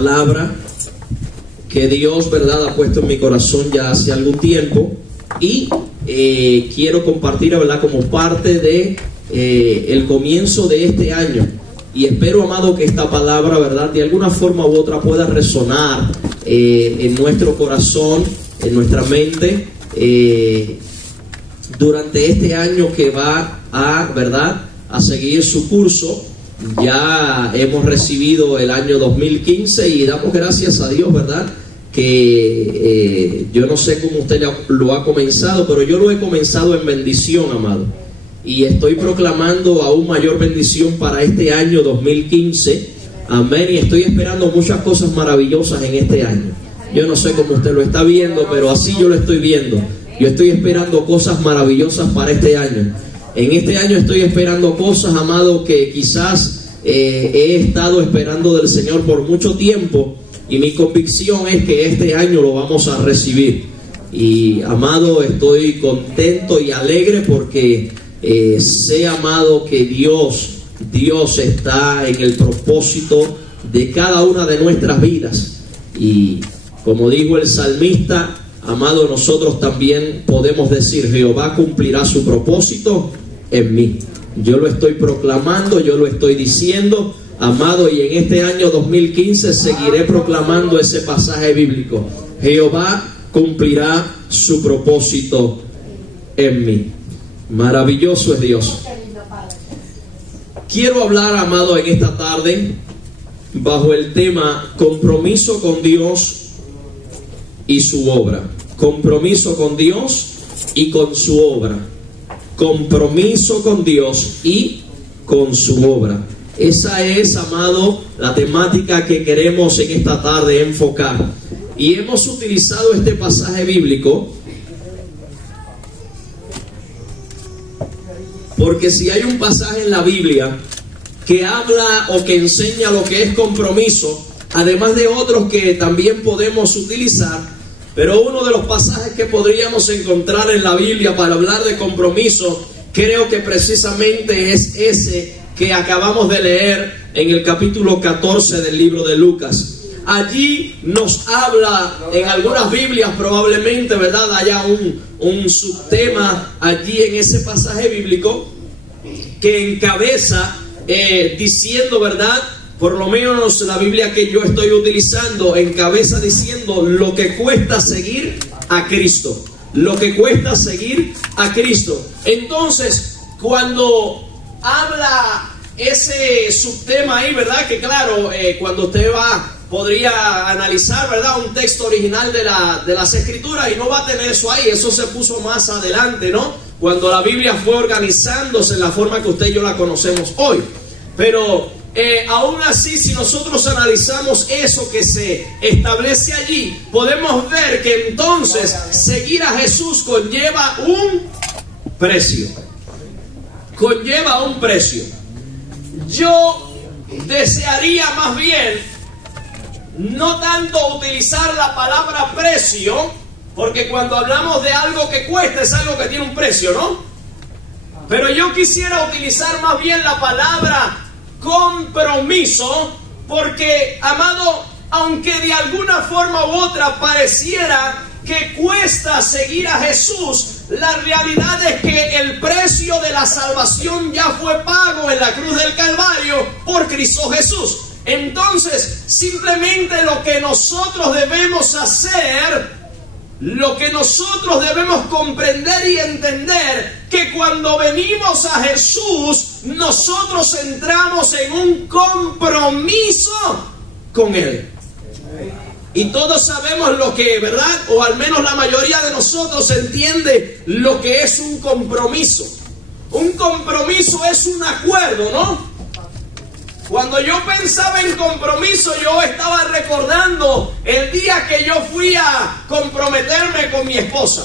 palabra que Dios, ¿verdad?, ha puesto en mi corazón ya hace algún tiempo, y quiero compartir, ¿verdad?, como parte de el comienzo de este año. Y espero, amado, que esta palabra, ¿verdad?, de alguna forma u otra pueda resonar en nuestro corazón, en nuestra mente, durante este año que va a, ¿verdad?, a seguir su curso. Ya hemos recibido el año 2015 y damos gracias a Dios, ¿verdad?, que yo no sé cómo usted lo ha comenzado, pero yo lo he comenzado en bendición, amado. Y estoy proclamando aún mayor bendición para este año 2015. Amén. Y estoy esperando muchas cosas maravillosas en este año. Yo no sé cómo usted lo está viendo, pero así yo lo estoy viendo. Yo estoy esperando cosas maravillosas para este año. En este año estoy esperando cosas, amado, que quizás he estado esperando del Señor por mucho tiempo. Y mi convicción es que este año lo vamos a recibir. Y, amado, estoy contento y alegre porque sé, amado, que Dios está en el propósito de cada una de nuestras vidas. Y como dijo el salmista, amado, nosotros también podemos decir: Jehová cumplirá su propósito en mí. Yo lo estoy proclamando, yo lo estoy diciendo, amado, y en este año 2015 seguiré proclamando ese pasaje bíblico: Jehová cumplirá su propósito en mí. Maravilloso es Dios. Quiero hablar, amado, en esta tarde bajo el tema compromiso con Dios y su obra. Compromiso con Dios y con su obra. Compromiso con Dios y con su obra. Esa es, amado, la temática que queremos en esta tarde enfocar. Y hemos utilizado este pasaje bíblico porque si hay un pasaje en la Biblia que habla o que enseña lo que es compromiso, además de otros que también podemos utilizar, pero uno de los pasajes que podríamos encontrar en la Biblia para hablar de compromiso, creo que precisamente es ese que acabamos de leer en el capítulo 14 del libro de Lucas. Allí nos habla, en algunas Biblias probablemente, ¿verdad?, haya un subtema allí en ese pasaje bíblico que encabeza diciendo, ¿verdad?, por lo menos la Biblia que yo estoy utilizando, encabeza diciendo lo que cuesta seguir a Cristo. Lo que cuesta seguir a Cristo. Entonces, cuando habla ese subtema ahí, ¿verdad?, que claro, cuando usted podría analizar, ¿verdad?, un texto original de las Escrituras, y no va a tener eso ahí. Eso se puso más adelante, ¿no?, cuando la Biblia fue organizándose en la forma que usted y yo la conocemos hoy. Pero aún así, si nosotros analizamos eso que se establece allí, podemos ver que entonces seguir a Jesús conlleva un precio. Conlleva un precio. Yo desearía más bien no tanto utilizar la palabra precio, porque cuando hablamos de algo que cuesta es algo que tiene un precio, ¿no? Pero yo quisiera utilizar más bien la palabra compromiso, porque, amado, aunque de alguna forma u otra pareciera que cuesta seguir a Jesús, la realidad es que el precio de la salvación ya fue pago en la cruz del Calvario por Cristo Jesús. Entonces, simplemente lo que nosotros debemos hacer, lo que nosotros debemos comprender y entender, que cuando venimos a Jesús, nosotros entramos en un compromiso con Él. Y todos sabemos lo que, ¿verdad?, o al menos la mayoría de nosotros entiende lo que es un compromiso. Un compromiso es un acuerdo, ¿no? Cuando yo pensaba en compromiso, yo estaba recordando el día que yo fui a comprometerme con mi esposa.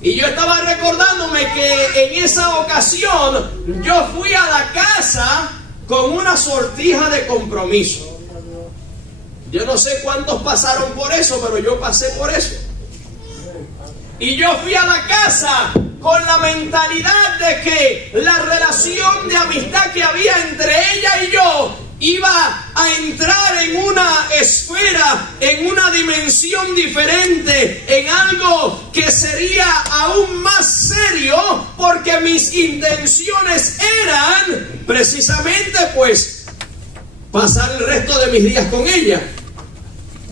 Y yo estaba recordándome que en esa ocasión yo fui a la casa con una sortija de compromiso. Yo no sé cuántos pasaron por eso, pero yo pasé por eso. Y yo fui a la casa con la mentalidad de que la relación de amistad que había entre ella y yo iba a entrar en una estuviera en una dimensión diferente, en algo que sería aún más serio, porque mis intenciones eran precisamente pues pasar el resto de mis días con ella.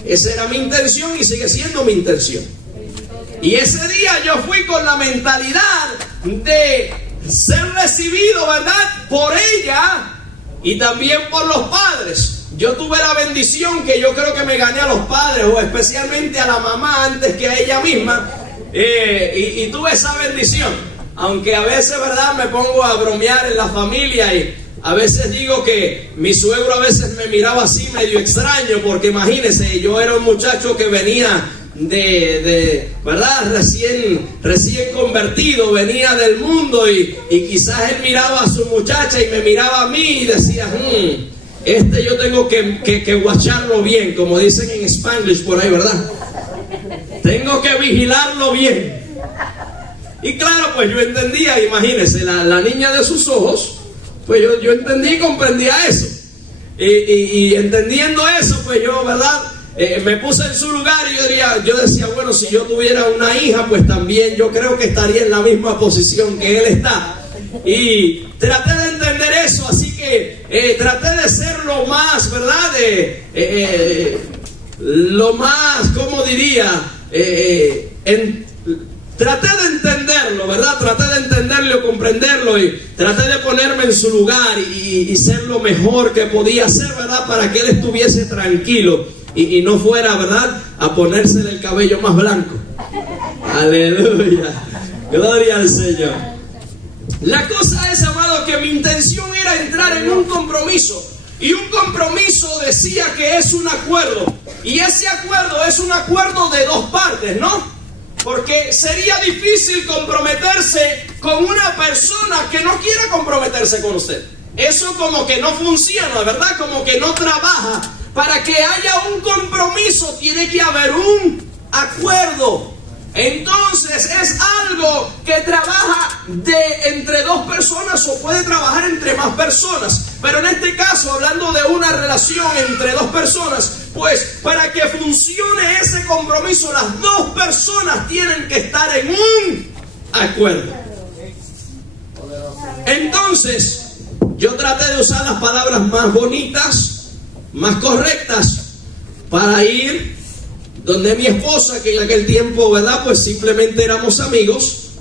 Esa era mi intención y sigue siendo mi intención. Y ese día yo fui con la mentalidad de ser recibido, ¿verdad?, por ella y también por los padres. Yo tuve la bendición que yo creo que me gané a los padres, o especialmente a la mamá antes que a ella misma, y tuve esa bendición. Aunque a veces, ¿verdad?, me pongo a bromear en la familia y a veces digo que mi suegro a veces me miraba así medio extraño, porque imagínense, yo era un muchacho que venía ¿verdad?, recién convertido, venía del mundo y quizás él miraba a su muchacha y me miraba a mí y decía, yo tengo que guacharlo bien, como dicen en Spanglish por ahí, ¿verdad? Tengo que vigilarlo bien. Y claro, pues yo entendía, imagínense, la niña de sus ojos, pues yo entendí y comprendía eso. Y entendiendo eso, pues yo, ¿verdad?, me puse en su lugar y yo decía, bueno, si yo tuviera una hija, pues también yo creo que estaría en la misma posición que él está. Y traté de entender eso, así que traté de ser lo más, ¿verdad?, lo más, ¿cómo diría?, traté de entenderlo, ¿verdad? Traté de entenderlo, comprenderlo y traté de ponerme en su lugar y ser lo mejor que podía ser, ¿verdad?, para que él estuviese tranquilo y no fuera, ¿verdad?, a ponérsele el cabello más blanco. Aleluya, gloria al Señor. La cosa es, amado, que mi intención era entrar en un compromiso, y un compromiso decía que es un acuerdo, y ese acuerdo es un acuerdo de dos partes, ¿no? Porque sería difícil comprometerse con una persona que no quiera comprometerse con usted. Eso como que no funciona, ¿verdad? Como que no trabaja. Para que haya un compromiso tiene que haber un acuerdo. Entonces es algo que trabaja entre dos personas o puede trabajar entre más personas. Pero en este caso, hablando de una relación entre dos personas, pues para que funcione ese compromiso, las dos personas tienen que estar en un acuerdo. Entonces, yo traté de usar las palabras más bonitas, más correctas, para ir donde mi esposa, que en aquel tiempo, ¿verdad?, pues simplemente éramos amigos,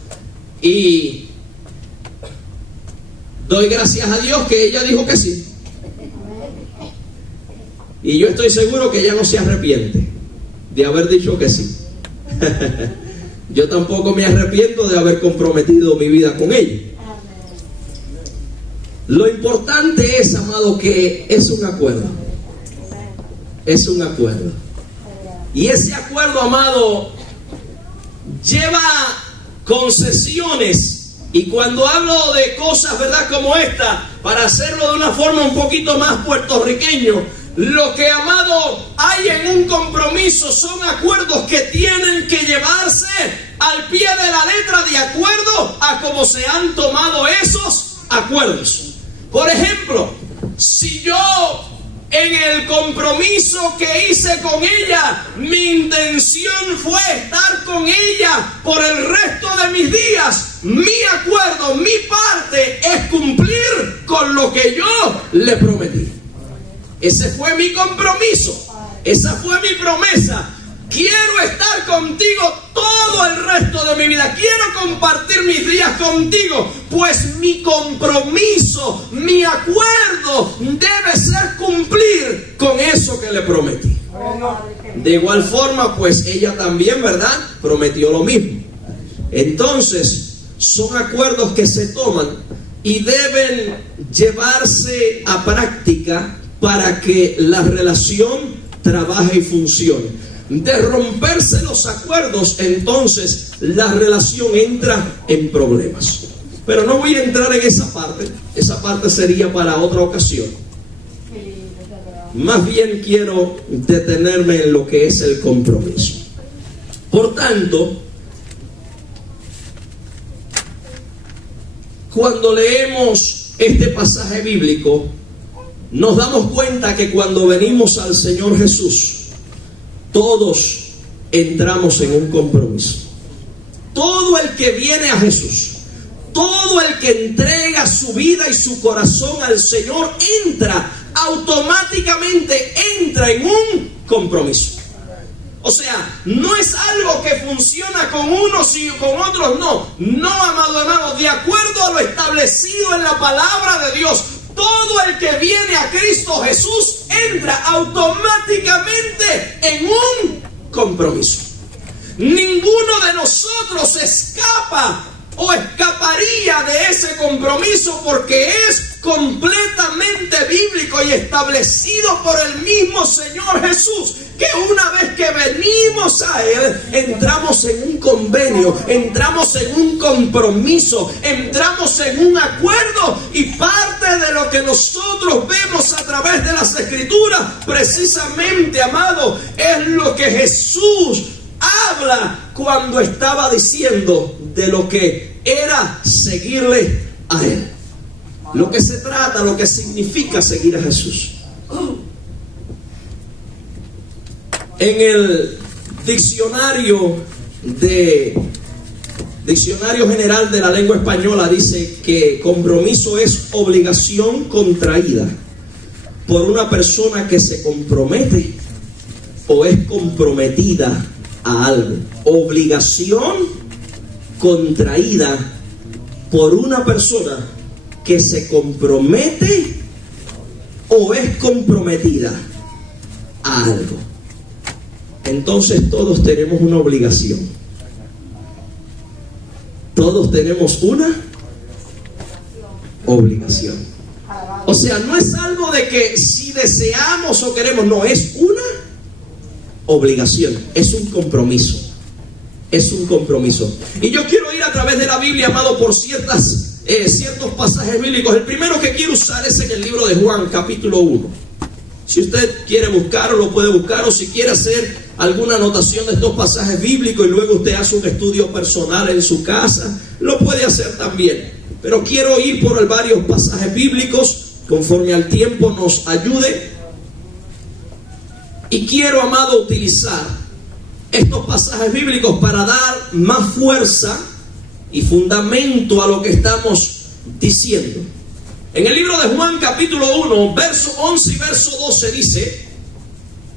y doy gracias a Dios que ella dijo que sí. Y yo estoy seguro que ella no se arrepiente de haber dicho que sí. Yo tampoco me arrepiento de haber comprometido mi vida con ella. Lo importante es, amado, que es un acuerdo. Es un acuerdo. Y ese acuerdo, amado, lleva concesiones. Y cuando hablo de cosas, ¿verdad?, como esta, para hacerlo de una forma un poquito más puertorriqueño, lo que, amado, hay en un compromiso son acuerdos que tienen que llevarse al pie de la letra, de acuerdo a cómo se han tomado esos acuerdos. Por ejemplo, si yo en el compromiso que hice con ella, mi intención fue estar con ella por el resto de mis días, mi acuerdo, mi parte es cumplir con lo que yo le prometí. Ese fue mi compromiso, esa fue mi promesa. Quiero estar contigo todo el resto de mi vida. Quiero compartir mis días contigo. Pues mi compromiso, mi acuerdo debe ser cumplir con eso que le prometí. De igual forma, pues ella también, ¿verdad?, prometió lo mismo. Entonces, son acuerdos que se toman y deben llevarse a práctica para que la relación trabaje y funcione. De romperse los acuerdos, entonces la relación entra en problemas. Pero no voy a entrar en esa parte sería para otra ocasión. Más bien quiero detenerme en lo que es el compromiso. Por tanto, cuando leemos este pasaje bíblico, nos damos cuenta que cuando venimos al Señor Jesús, todos entramos en un compromiso. Todo el que viene a Jesús, todo el que entrega su vida y su corazón al Señor, automáticamente entra en un compromiso. O sea, no es algo que funciona con unos y con otros, no. No, amado hermano, de acuerdo a lo establecido en la palabra de Dios, todo el que viene a Cristo Jesús entra automáticamente en un compromiso. Ninguno de nosotros escapa o escaparía de ese compromiso, porque es completamente bíblico y establecido por el mismo Señor Jesús, que una vez que venimos a Él, entramos en un convenio, entramos en un compromiso, entramos en un acuerdo, y parte de lo que nosotros vemos a través de las Escrituras, precisamente, amado, es lo que Jesús habla cuando estaba diciendo de lo que era seguirle a Él. Lo que se trata, lo que significa seguir a Jesús. En el Diccionario General de la Lengua Española dice que compromiso es obligación contraída por una persona que se compromete o es comprometida a algo. Obligación contraída por una persona que se compromete o es comprometida a algo. Entonces todos tenemos una obligación. Todos tenemos una obligación. O sea, no es algo de que si deseamos o queremos, no, es una obligación, es un compromiso. Es un compromiso. Y yo quiero ir a través de la Biblia, amado, por ciertos pasajes bíblicos. El primero que quiero usar es en el libro de Juan, capítulo 1. Si usted quiere buscarlo, lo puede buscar, o si quiere hacer alguna anotación de estos pasajes bíblicos y luego usted hace un estudio personal en su casa, lo puede hacer también. Pero quiero ir por varios pasajes bíblicos conforme al tiempo nos ayude. Y quiero, amado, utilizar estos pasajes bíblicos para dar más fuerza y fundamento a lo que estamos diciendo. En el libro de Juan, capítulo 1, verso 11 y verso 12 dice,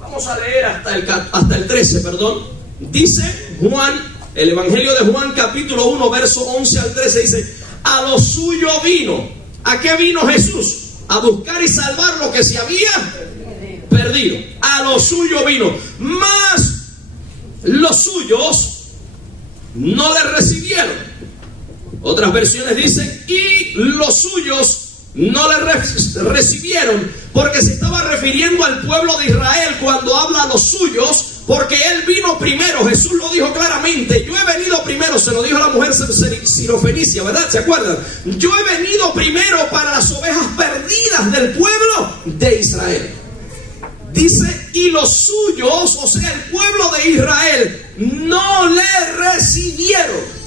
vamos a leer hasta el 13, perdón. Dice Juan, el Evangelio de Juan, capítulo 1, verso 11 al 13, dice: a lo suyo vino. ¿A qué vino Jesús? A buscar y salvar lo que se había perdido. A lo suyo vino, mas los suyos no le recibieron. Otras versiones dicen: y los suyos no le recibieron, porque se estaba refiriendo al pueblo de Israel cuando habla a los suyos, porque Él vino primero. Jesús lo dijo claramente: yo he venido primero. Se lo dijo a la mujer sirofenicia, ¿verdad? ¿Se acuerdan? Yo he venido primero para las ovejas perdidas del pueblo de Israel. Dice: y los suyos, o sea, el pueblo de Israel, no le recibieron.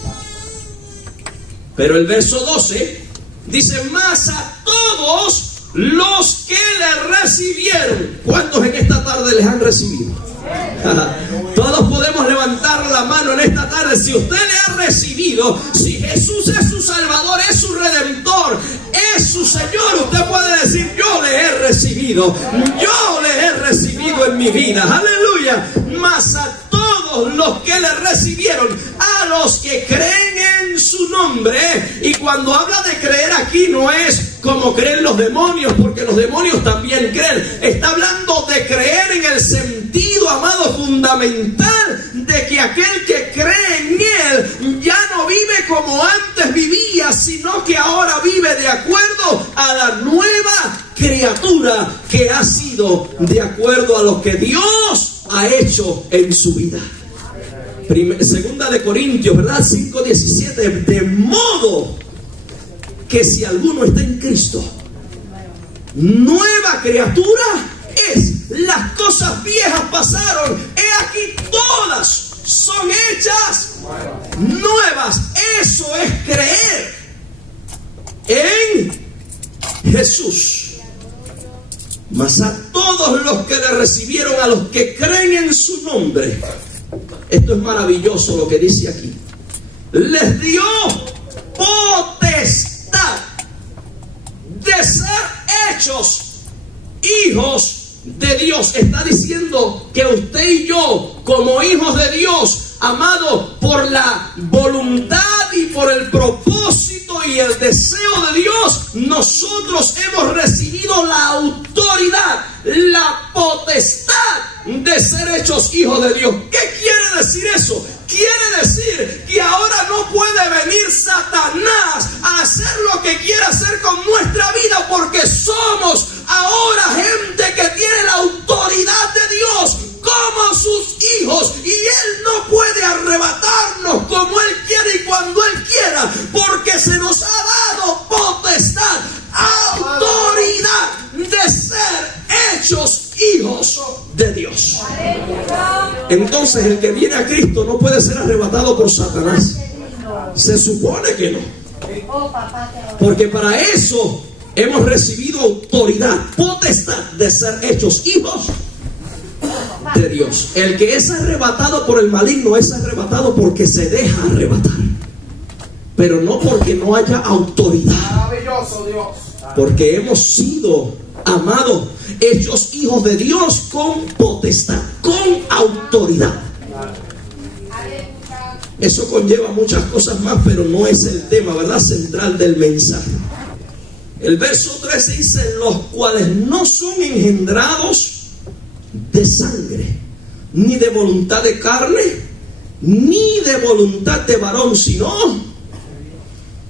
Pero el verso 12 dice: mas a todos los que le recibieron. ¿Cuántos en esta tarde les han recibido? Todos podemos levantar la mano en esta tarde. Si usted le ha recibido, si Jesús es su Salvador, es su Redentor, es su Señor, usted puede decir: yo le he recibido, yo le he recibido en mi vida. Aleluya. Mas a todos los que le recibieron, a los que creen en su nombre. Y cuando habla de creer aquí, no es como creen los demonios, porque los demonios también creen. Está hablando de creer en el sentido, amado, fundamental de que aquel que cree en Él ya no vive como antes vivía, sino que ahora vive de acuerdo a la nueva criatura que ha sido de acuerdo a lo que Dios ha hecho en su vida. Segunda de Corintios, ¿verdad? 5:17. De modo que si alguno está en Cristo, nueva criatura es. Las cosas viejas pasaron, he aquí todas son hechas nuevas. Eso es creer en Jesús. Mas a todos los que le recibieron, a los que creen en su nombre, esto es maravilloso lo que dice aquí, les dio potestad de ser hechos hijos de Dios. Está diciendo que usted y yo, como hijos de Dios, amados, por la voluntad y por el propósito y el deseo de Dios, nosotros hemos recibido la autoridad, la potestad de ser hechos hijos de Dios. ¿Qué quiere decir eso? Quiere decir que ahora no puede venir Satanás a hacer lo que quiera hacer con nuestra vida, porque somos ahora gente que tiene la autoridad de Dios como sus hijos, y Él no puede arrebatarnos como Él quiere y cuando Él quiera, porque se nos ha dado potestad, autoridad de ser hechos hijos de Dios. Entonces el que viene a Cristo no puede ser arrebatado por Satanás. Se supone que no, porque para eso hemos recibido autoridad, potestad de ser hechos hijos de Dios. El que es arrebatado por el maligno es arrebatado porque se deja arrebatar, pero no porque no haya autoridad. Porque hemos sido, amados, hechos hijos de Dios con potestad, con autoridad. Eso conlleva muchas cosas más, pero no es el tema, ¿verdad?, central del mensaje. El verso 13 dice: los cuales no son engendrados de sangre, ni de voluntad de carne, ni de voluntad de varón, sino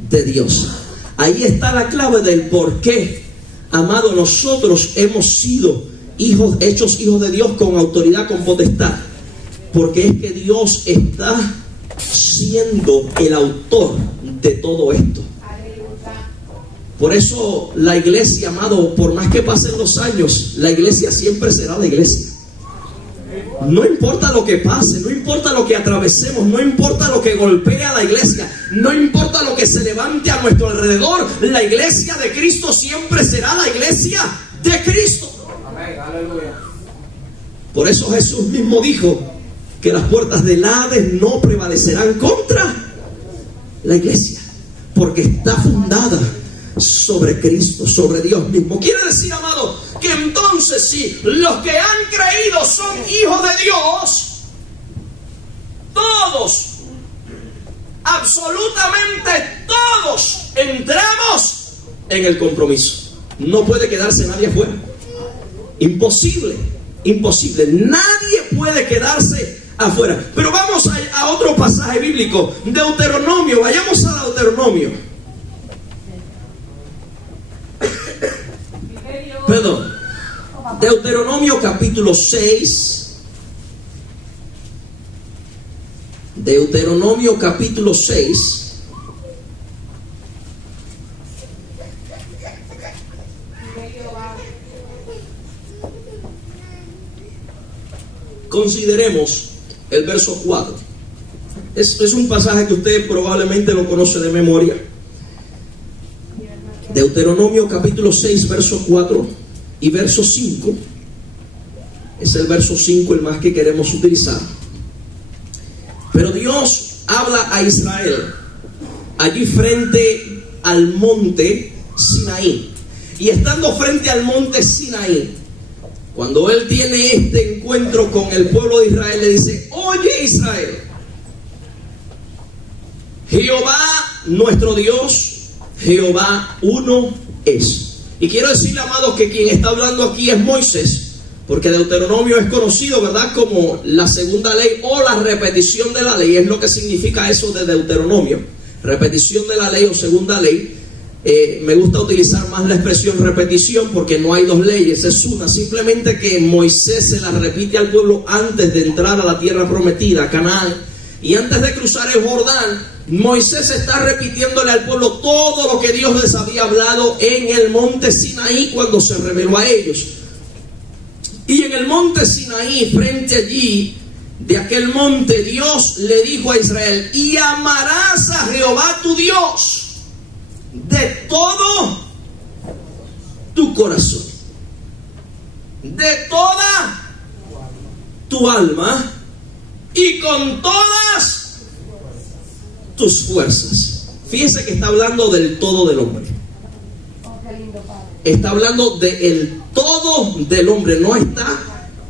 de Dios. Ahí está la clave del por qué, amado, nosotros hemos sido hijos, hechos hijos de Dios con autoridad, con potestad. Porque es que Dios está siendo el autor de todo esto. Por eso la iglesia, amado, por más que pasen los años, la iglesia siempre será la iglesia. No importa lo que pase, no importa lo que atravesemos, no importa lo que golpee a la iglesia, no importa lo que se levante a nuestro alrededor, la iglesia de Cristo siempre será la iglesia de Cristo. Amén, aleluya. Por eso Jesús mismo dijo que las puertas del Hades no prevalecerán contra la iglesia, porque está fundada sobre Cristo, sobre Dios mismo. Quiere decir, amado, que entonces si los que han creído son hijos de Dios, todos, absolutamente todos, entramos en el compromiso. No puede quedarse nadie afuera. Imposible, imposible. Nadie puede quedarse afuera. Pero vamos a otro pasaje bíblico, Deuteronomio. Vayamos a Deuteronomio. Perdón, Deuteronomio capítulo 6. Deuteronomio capítulo 6. Consideremos el verso 4. Es un pasaje que usted probablemente lo conoce de memoria. Deuteronomio capítulo 6, verso 4 y verso 5. Es el verso 5 el más que queremos utilizar. Pero Dios habla a Israel allí frente al monte Sinaí. Y estando frente al monte Sinaí, cuando Él tiene este encuentro con el pueblo de Israel, le dice: oye Israel, Jehová nuestro Dios, Jehová uno es. Y quiero decirle, amados, que quien está hablando aquí es Moisés, porque Deuteronomio es conocido, ¿verdad?, como la segunda ley o la repetición de la ley. Es lo que significa eso de Deuteronomio, repetición de la ley o segunda ley. Me gusta utilizar más la expresión repetición, porque no hay dos leyes, es una. Simplemente que Moisés se la repite al pueblo antes de entrar a la tierra prometida, Canaán. Y antes de cruzar el Jordán, Moisés está repitiéndole al pueblo todo lo que Dios les había hablado en el monte Sinaí cuando se reveló a ellos. Y en el monte Sinaí, frente allí, de aquel monte, Dios le dijo a Israel: y amarás a Jehová tu Dios de todo tu corazón, de toda tu alma y con todas tus fuerzas. Fíjense que está hablando del todo del hombre. Está hablando del todo del hombre. No está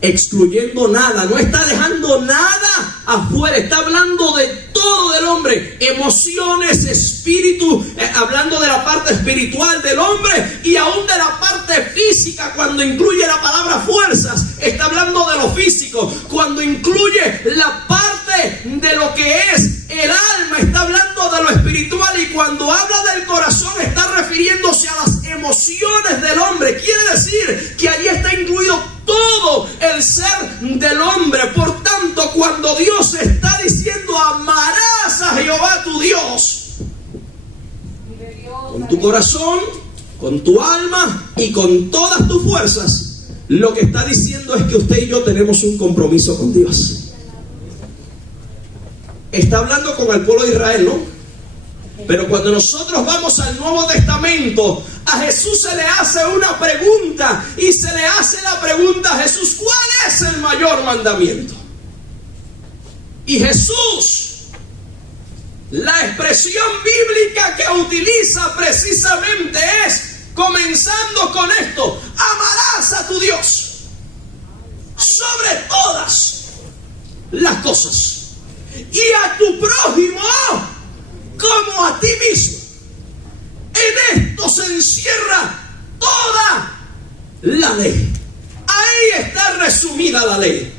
excluyendo nada, no está dejando nada afuera. Está hablando de todo del hombre, emociones, espíritu, hablando de la parte espiritual del hombre y aún de la parte física. Cuando incluye la palabra fuerzas, está hablando de lo físico. Cuando incluye la parte de lo que es el alma, está hablando de lo espiritual. Y cuando habla del corazón, está refiriéndose a las emociones del hombre. Quiere decir que allí está incluido todo el ser del hombre. Por tanto, cuando Dios está diciendo amarás a Jehová tu Dios con tu corazón, con tu alma y con todas tus fuerzas, lo que está diciendo es que usted y yo tenemos un compromiso con Dios. Está hablando con el pueblo de Israel, ¿no? Pero cuando nosotros vamos al Nuevo Testamento, a Jesús se le hace una pregunta, y se le hace la pregunta a Jesús: ¿cuál es el mayor mandamiento? Y Jesús, la expresión bíblica que utiliza precisamente es, comenzando con esto: amarás a tu Dios sobre todas las cosas y a tu prójimo como a ti mismo. En esto se encierra toda la ley. Ahí está resumida la ley.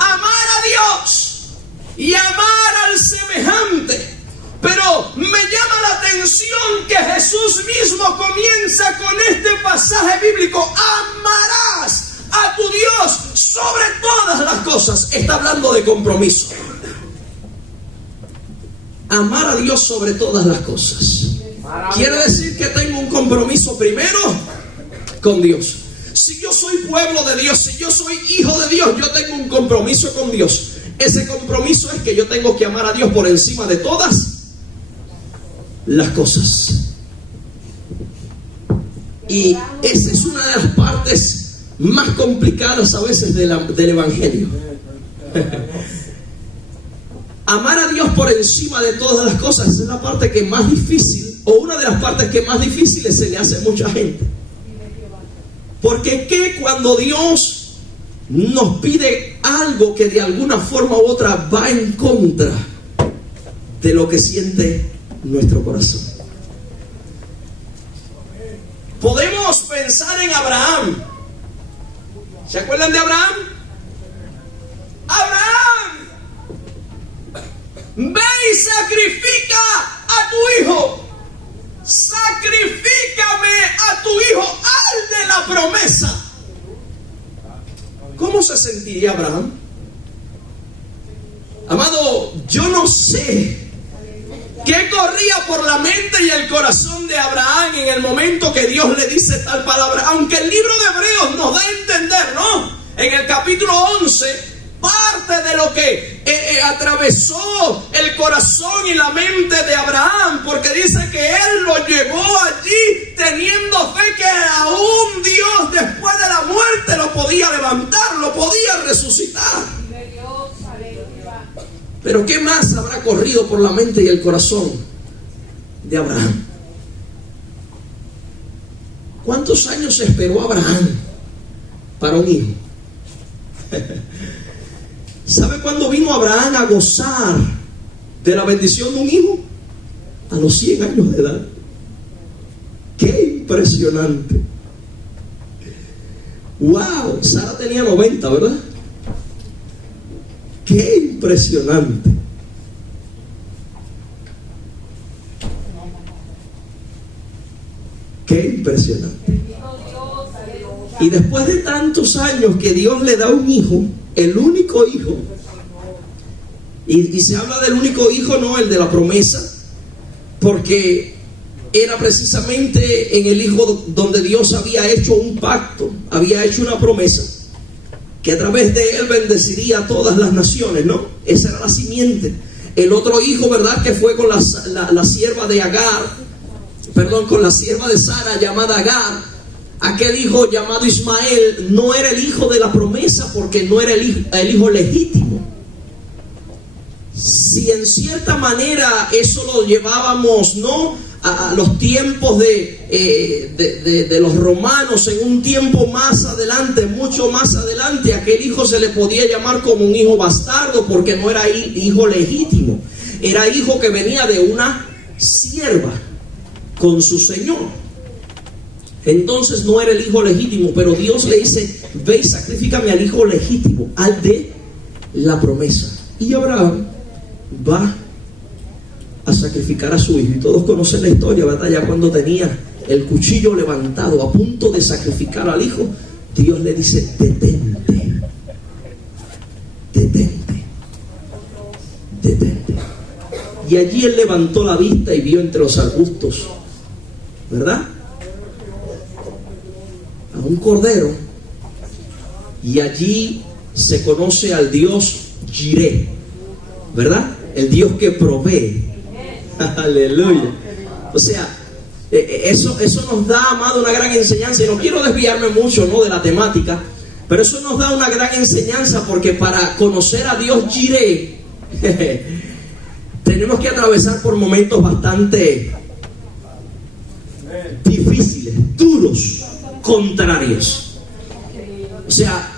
Amar a Dios y amar al semejante. Pero me llama la atención que Jesús mismo comienza con este pasaje bíblico: amarás a tu Dios sobre todas las cosas. Está hablando de compromiso. Amar a Dios sobre todas las cosas quiere decir que tengo un compromiso primero con Dios. Si yo soy pueblo de Dios, si yo soy hijo de Dios, yo tengo un compromiso con Dios. Ese compromiso es que yo tengo que amar a Dios por encima de todas las cosas. Y esa es una de las partes más complicadas a veces del Evangelio. Amar a Dios por encima de todas las cosas es la parte que más difícil, o una de las partes que más difíciles se le hace a mucha gente. Porque ¿qué cuando Dios nos pide algo que de alguna forma u otra va en contra de lo que siente nuestro corazón? Podemos pensar en Abraham. ¿Se acuerdan de Abraham? Abraham, ve y sacrifica a tu hijo. Sacrifícame a tu hijo, al de la promesa. ¿Cómo se sentiría Abraham? Amado, yo no sé qué corría por la mente y el corazón de Abraham en el momento que Dios le dice tal palabra. Aunque el libro de Hebreos nos da a entender, ¿no? En el capítulo 11, parte de lo que atravesó el corazón y la mente de Abraham, porque dice que él lo llevó allí teniendo fe que aún Dios después de la muerte lo podía levantar, lo podía resucitar. Pero ¿qué más habrá corrido por la mente y el corazón de Abraham? ¿Cuántos años esperó Abraham para un hijo? ¿Sabe cuándo vino Abraham a gozar de la bendición de un hijo? A los 100 años de edad. ¡Qué impresionante! ¡Wow! Sara tenía 90, ¿verdad? ¡Qué impresionante! ¡Qué impresionante! Y después de tantos años que Dios le da un hijo, el único hijo, y se habla del único hijo, no el de la promesa, porque era precisamente en el hijo donde Dios había hecho un pacto, había hecho una promesa, que a través de él bendeciría a todas las naciones, ¿no? Esa era la simiente. El otro hijo, ¿verdad?, que fue con la sierva de Agar, perdón, con la sierva de Sara llamada Agar. aquel hijo llamado Ismael no era el hijo de la promesa porque no era el hijo legítimo. Si en cierta manera eso lo llevábamos, ¿no?, a los tiempos de los romanos, en un tiempo más adelante, mucho más adelante, aquel hijo se le podía llamar como un hijo bastardo porque no era hijo legítimo, era hijo que venía de una sierva con su señor. Entonces no era el hijo legítimo, pero Dios le dice: ve y sacrifícame al hijo legítimo, al de la promesa. Y Abraham va a sacrificar a su hijo, y todos conocen la historia, ¿verdad? Ya cuando tenía el cuchillo levantado a punto de sacrificar al hijo, Dios le dice: detente, detente, detente. Y allí él levantó la vista y vio entre los arbustos, ¿verdad?, a un cordero, y allí se conoce al Dios Jireh, ¿verdad? El Dios que provee. Aleluya. O sea, eso nos da, amado, una gran enseñanza. Y no quiero desviarme mucho, ¿no?, de la temática, pero eso nos da una gran enseñanza, porque para conocer a Dios Jireh tenemos que atravesar por momentos bastante difíciles, duros, contrarios. O sea,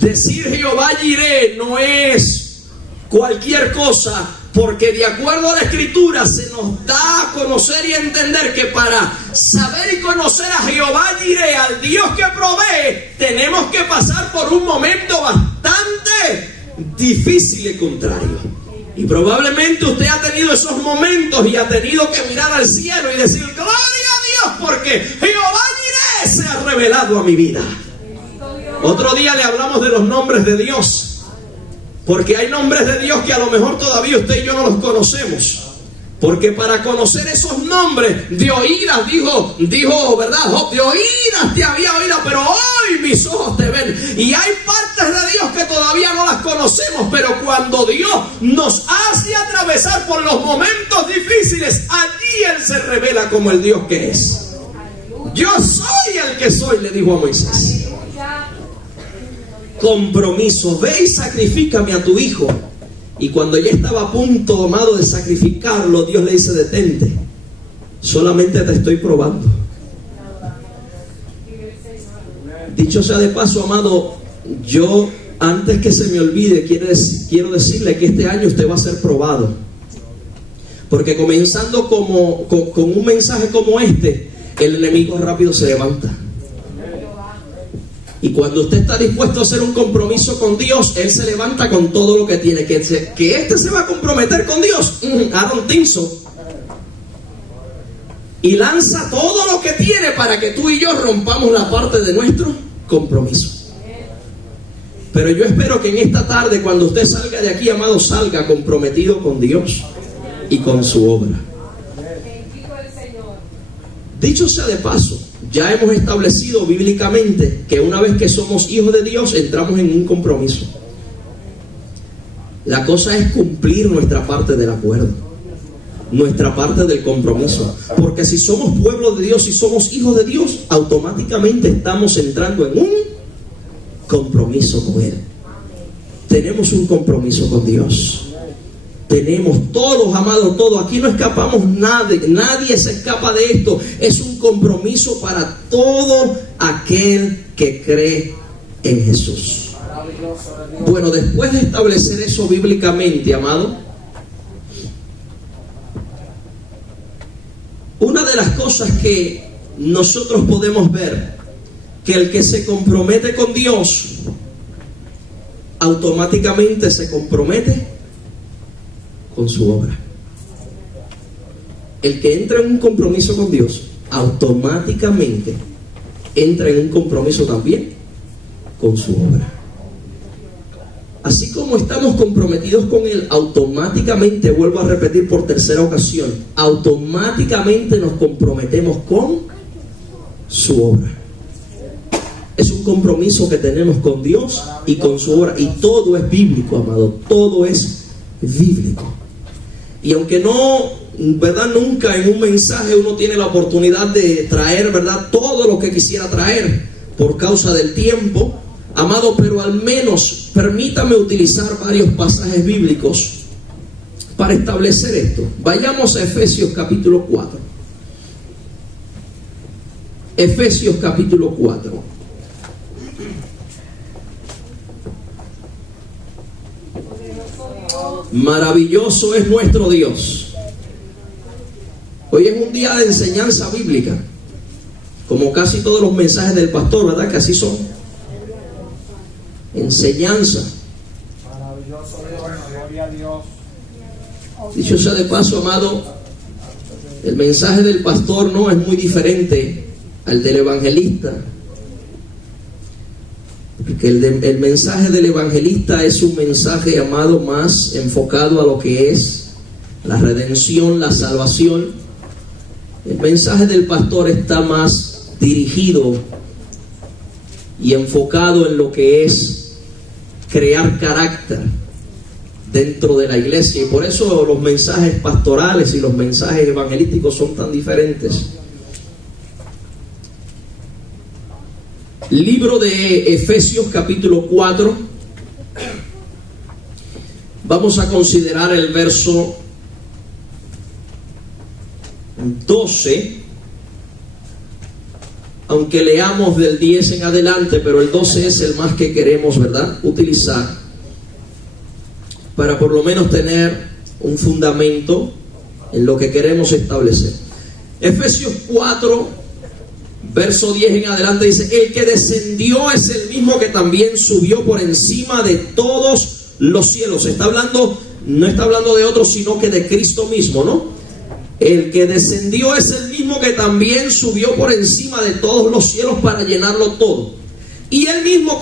decir Jehová Jireh no es cualquier cosa, porque de acuerdo a la Escritura se nos da a conocer y a entender que para saber y conocer a Jehová Jireh, al Dios que provee, tenemos que pasar por un momento bastante difícil y contrario. Y probablemente usted ha tenido esos momentos y ha tenido que mirar al cielo y decir: gloria a Dios, porque Jehová Jireh se ha revelado a mi vida. Otro día le hablamos de los nombres de Dios, porque hay nombres de Dios que a lo mejor todavía usted y yo no los conocemos. Porque para conocer esos nombres, de oídas, dijo, ¿verdad? Job, de oídas te había oído, pero hoy mis ojos te ven. Y hay partes de Dios que todavía no las conocemos, pero cuando Dios nos hace atravesar por los momentos difíciles, allí Él se revela como el Dios que es. Yo soy el que soy, le dijo a Moisés. Compromiso: ve y sacrifícame a tu hijo. Y cuando ya estaba a punto, amado, de sacrificarlo, Dios le dice: detente, solamente te estoy probando. Dicho sea de paso, amado, yo, antes que se me olvide, quiero decirle que este año usted va a ser probado, porque comenzando con un mensaje como este, el enemigo rápido se levanta. Y cuando usted está dispuesto a hacer un compromiso con Dios, Él se levanta con todo lo que tiene. Que este se va a comprometer con Dios, Aaron Tinso, y lanza todo lo que tiene para que tú y yo rompamos la parte de nuestro compromiso. Pero yo espero que en esta tarde, cuando usted salga de aquí, amado, salga comprometido con Dios y con su obra. Dicho sea de paso, ya hemos establecido bíblicamente que una vez que somos hijos de Dios, entramos en un compromiso. La cosa es cumplir nuestra parte del acuerdo, nuestra parte del compromiso. Porque si somos pueblo de Dios, si somos hijos de Dios, automáticamente estamos entrando en un compromiso con Él. Tenemos un compromiso con Dios. Tenemos todos, amados, todos. Aquí no escapamos nadie se escapa de esto. Es un compromiso para todo aquel que cree en Jesús. Bueno, después de establecer eso bíblicamente, amado, una de las cosas que nosotros podemos ver, que el que se compromete con Dios automáticamente se compromete con su obra. El que entra en un compromiso con Dios automáticamente entra en un compromiso también con su obra. Así como estamos comprometidos con Él, automáticamente, vuelvo a repetir por tercera ocasión, automáticamente nos comprometemos con su obra. Es un compromiso que tenemos con Dios y con su obra, y todo es bíblico, amado, todo es bíblico. Y aunque no ¿verdad? Nunca en un mensaje uno tiene la oportunidad de traer, ¿verdad?, todo lo que quisiera traer por causa del tiempo, amado, pero al menos permítame utilizar varios pasajes bíblicos para establecer esto. Vayamos a Efesios capítulo 4. Efesios capítulo 4. Maravilloso es nuestro Dios. Hoy es un día de enseñanza bíblica, como casi todos los mensajes del pastor, ¿verdad? Que así son. Enseñanza. Maravilloso Dios, gloria a Dios. Dicho sea de paso, amado, el mensaje del pastor no es muy diferente al del evangelista. Porque el mensaje del evangelista es un mensaje, amado, más enfocado a lo que es la redención, la salvación. El mensaje del pastor está más dirigido y enfocado en lo que es crear carácter dentro de la iglesia. Y por eso los mensajes pastorales y los mensajes evangelísticos son tan diferentes. Libro de Efesios capítulo 4. Vamos a considerar el verso 12, aunque leamos del 10 en adelante, pero el 12 es el más que queremos, ¿verdad?, utilizar para por lo menos tener un fundamento en lo que queremos establecer. Efesios 4 verso 10 en adelante dice: el que descendió es el mismo que también subió por encima de todos los cielos. Está hablando, no está hablando de otro, sino que de Cristo mismo, ¿no? El que descendió es el mismo que también subió por encima de todos los cielos para llenarlo todo. Y él mismo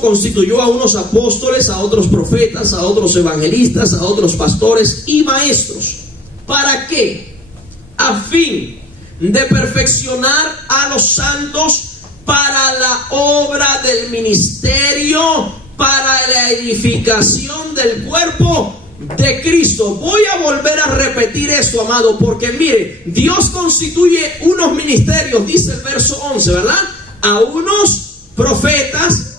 constituyó a unos apóstoles, a otros profetas, a otros evangelistas, a otros pastores y maestros. ¿Para qué? A fin de perfeccionar a los santos para la obra del ministerio, para la edificación del cuerpo de Cristo. Voy a volver a repetir esto, amado, porque mire, Dios constituye unos ministerios, dice el verso 11, ¿verdad? A unos profetas,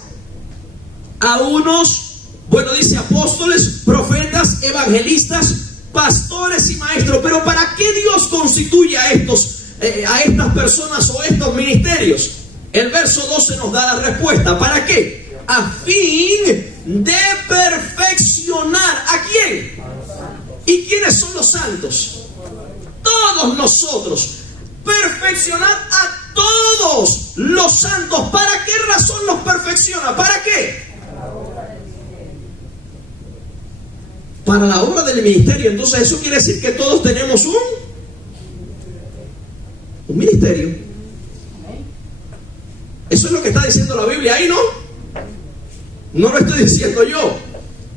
a unos, bueno, dice apóstoles, profetas, evangelistas, pastores y maestros. Pero ¿para qué Dios constituye a estas personas o estos ministerios? El verso 12 nos da la respuesta. ¿Para qué? A fin de perfeccionar. ¿A quién? ¿Y quiénes son los santos? Todos nosotros. Perfeccionar a todos los santos. ¿Para qué razón los perfecciona? ¿Para qué? Para la obra del ministerio. Entonces eso quiere decir que todos tenemos un ministerio. Eso es lo que está diciendo la Biblia ahí, ¿no? No lo estoy diciendo yo,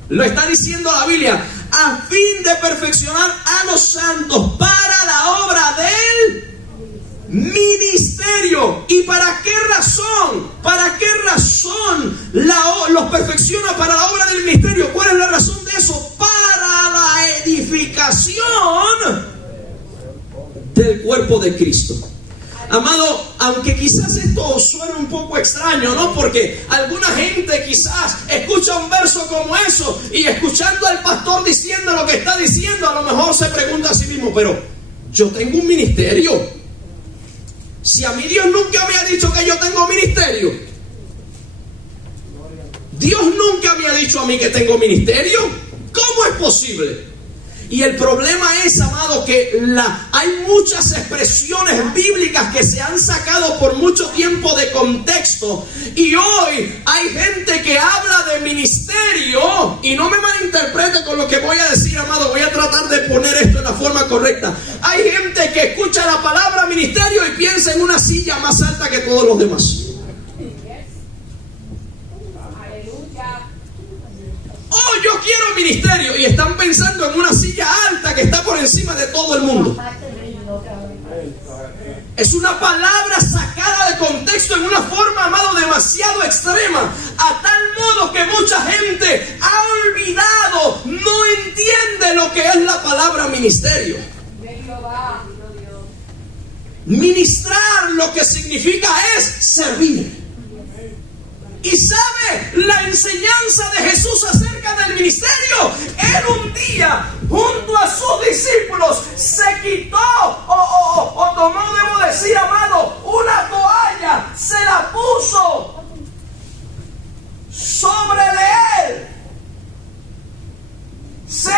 lo está diciendo la Biblia. A fin de perfeccionar a los santos para la obra del ministerio. ¿Y para qué razón? ¿Para qué razón los perfecciona para la obra del ministerio? ¿Cuál es la razón de eso? Para la edificación del cuerpo de Cristo. Amado, aunque quizás esto suene un poco extraño, ¿no? Porque alguna gente quizás escucha un verso como eso y escuchando al pastor diciendo lo que está diciendo, a lo mejor se pregunta a sí mismo: pero yo tengo un ministerio. Si a mí Dios nunca me ha dicho que yo tengo ministerio. Dios nunca me ha dicho a mí que tengo ministerio. ¿Cómo es posible? Y el problema es, amado, que hay muchas expresiones bíblicas que se han sacado por mucho tiempo de contexto. Y hoy hay gente que habla de ministerio, y no me malinterprete con lo que voy a decir, amado, voy a tratar de poner esto en la forma correcta. Hay gente que escucha la palabra ministerio y piensa en una silla más alta que todos los demás. Oh, yo quiero ministerio, y están pensando en una silla alta que está por encima de todo el mundo. Es una palabra sacada de contexto en una forma, amado, demasiado extrema, a tal modo que mucha gente ha olvidado, no entiende entiende lo que es la palabra ministerio. Ministrar lo que significa es servir. Y sabe la enseñanza de Jesús acerca del ministerio. Él un día, junto a sus discípulos, se quitó o tomó, debo decir, amado, una toalla, se la puso sobre de él, se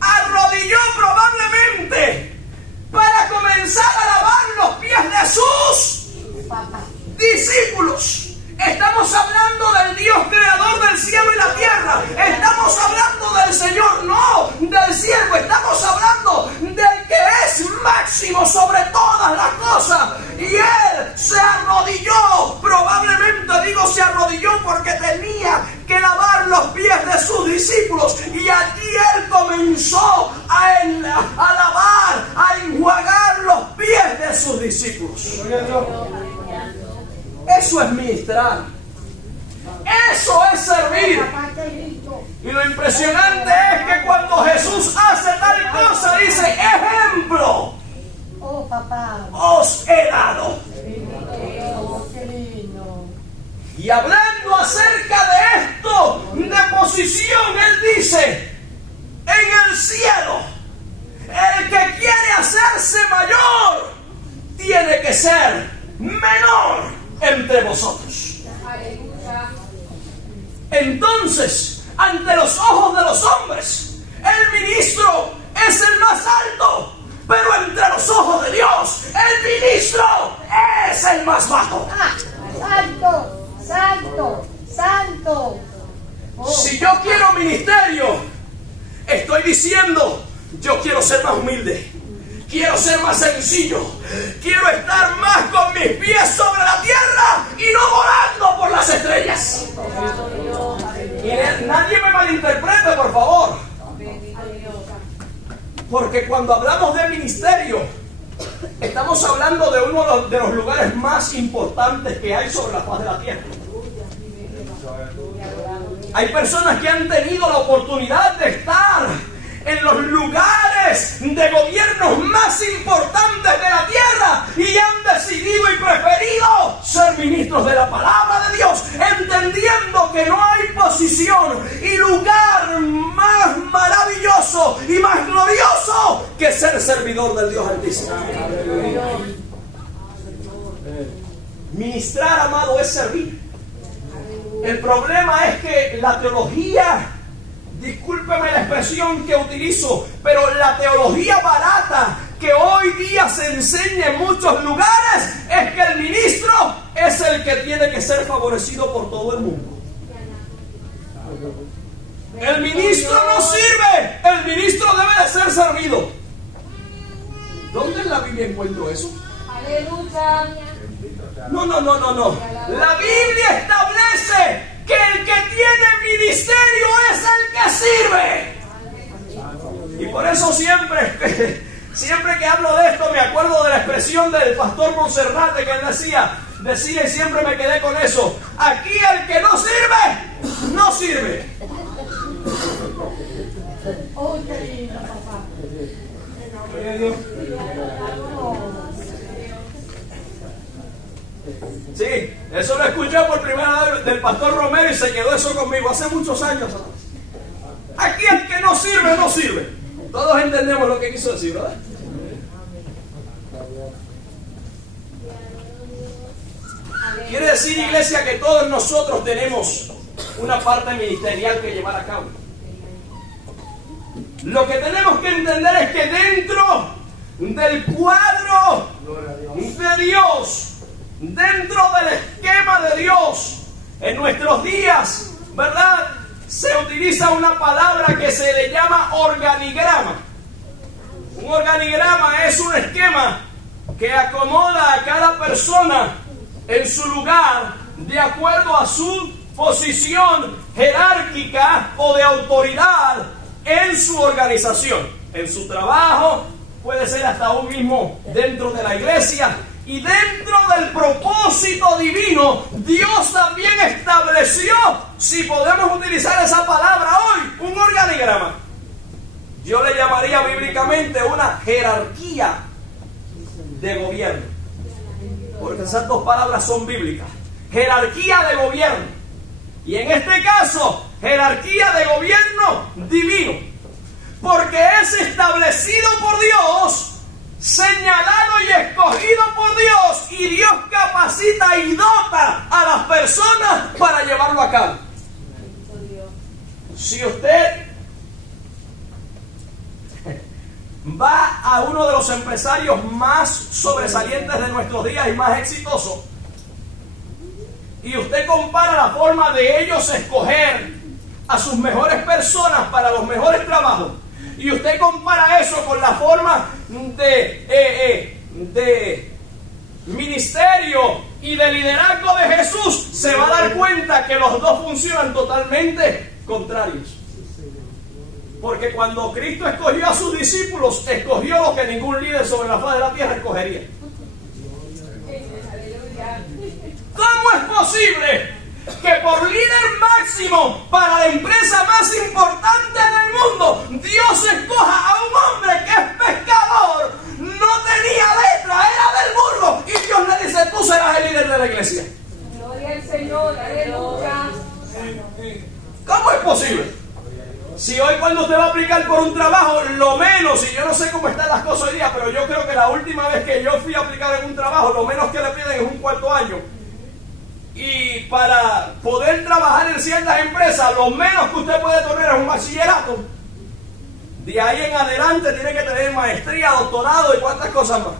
arrodilló probablemente para comenzar a lavar los pies de sus discípulos. Estamos hablando del Dios creador del cielo y la tierra. Estamos hablando del Señor, no del siervo. Estamos hablando del que es máximo sobre todas las cosas. Y Él se arrodilló. Probablemente digo se arrodilló porque tenía que lavar los pies de sus discípulos. Y allí Él comenzó a lavar, a enjuagar los pies de sus discípulos. Eso es ministrar. Eso es servir. Y lo impresionante es que cuando Jesús hace tal cosa, dice: ejemplo os he dado. Y hablando acerca de esto, de posición, Él dice: en el cielo, el que quiere hacerse mayor, tiene que ser menor entre vosotros. Entonces, ante los ojos de los hombres, el ministro es el más alto, pero entre los ojos de Dios, el ministro es el más bajo. Santo, santo, santo. Si yo quiero ministerio, estoy diciendo: yo quiero ser más humilde, quiero ser más sencillo, quiero estar más con mis pies sobre la tierra y no volando por las estrellas. Y nadie me malinterprete, por favor. Porque cuando hablamos de ministerio, estamos hablando de uno de los lugares más importantes que hay sobre la faz de la tierra. Hay personas que han tenido la oportunidad de estar en los lugares de gobiernos más importantes de la tierra y han decidido y preferido ser ministros de la palabra de Dios, entendiendo que no hay posición y lugar más maravilloso y más glorioso que ser servidor del Dios Altísimo. Ministrar, amado, es servir. El problema es que la teología, discúlpeme la expresión que utilizo, pero la teología barata que hoy día se enseña en muchos lugares es que el ministro es el que tiene que ser favorecido por todo el mundo. El ministro no sirve, el ministro debe de ser servido. ¿Dónde en la Biblia encuentro eso? Aleluya. No. La Biblia establece que el que tiene ministerio es el que sirve. Y por eso siempre que hablo de esto me acuerdo de la expresión del pastor Monserrate, que él decía y siempre me quedé con eso: aquí el que no sirve, no sirve. Oh, qué lindo, papá. Sí, eso lo escuché por primera vez del pastor Romero y se quedó eso conmigo hace muchos años. Aquí el que no sirve, no sirve. Todos entendemos lo que quiso decir, ¿verdad? Quiere decir, iglesia, que todos nosotros tenemos una parte ministerial que llevar a cabo. Lo que tenemos que entender es que dentro del cuadro de Dios, dentro del esquema de Dios, en nuestros días, ¿verdad?, se utiliza una palabra que se le llama organigrama. Un organigrama es un esquema que acomoda a cada persona en su lugar de acuerdo a su posición jerárquica o de autoridad en su organización, en su trabajo, puede ser hasta un mismo dentro de la iglesia. Y dentro del propósito divino, Dios también estableció, si podemos utilizar esa palabra hoy, un organigrama. Yo le llamaría bíblicamente una jerarquía de gobierno. Porque esas dos palabras son bíblicas. Jerarquía de gobierno. Y en este caso, jerarquía de gobierno divino. Porque es establecido por Dios, señalado y escogido por Dios, y Dios capacita y dota a las personas para llevarlo a cabo. Si usted va a uno de los empresarios más sobresalientes de nuestros días y más exitosos, y usted compara la forma de ellos escoger a sus mejores personas para los mejores trabajos, y usted compara eso con la forma de ministerio y de liderazgo de Jesús, se va a dar cuenta que los dos funcionan totalmente contrarios. Porque cuando Cristo escogió a sus discípulos, escogió lo que ningún líder sobre la faz de la tierra escogería. ¿Cómo es posible que por líder máximo para la empresa más importante del mundo, Dios escoja a un hombre que es pescador, no tenía letra, era del burgo, y Dios le dice: tú serás el líder de la iglesia? Gloria al Señor, aleluya. ¿Cómo es posible? Si hoy cuando usted va a aplicar por un trabajo, lo menos, y yo no sé cómo están las cosas hoy día, pero yo creo que la última vez que yo fui a aplicar en un trabajo, lo menos que le piden es un cuarto año. Y para poder trabajar en ciertas empresas, lo menos que usted puede tener es un bachillerato. De ahí en adelante tiene que tener maestría, doctorado y cuantas cosas más.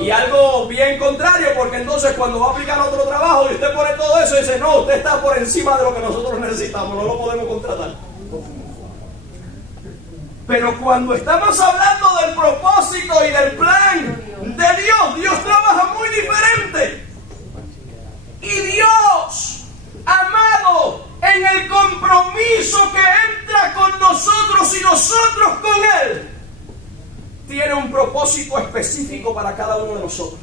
Y algo bien contrario, porque entonces cuando va a aplicar otro trabajo y usted pone todo eso y dice: no, usted está por encima de lo que nosotros necesitamos, no lo podemos contratar. Pero cuando estamos hablando del propósito y del plan de Dios, Dios trabaja muy diferente. Y Dios, amado, en el compromiso que entra con nosotros y nosotros con Él, tiene un propósito específico para cada uno de nosotros.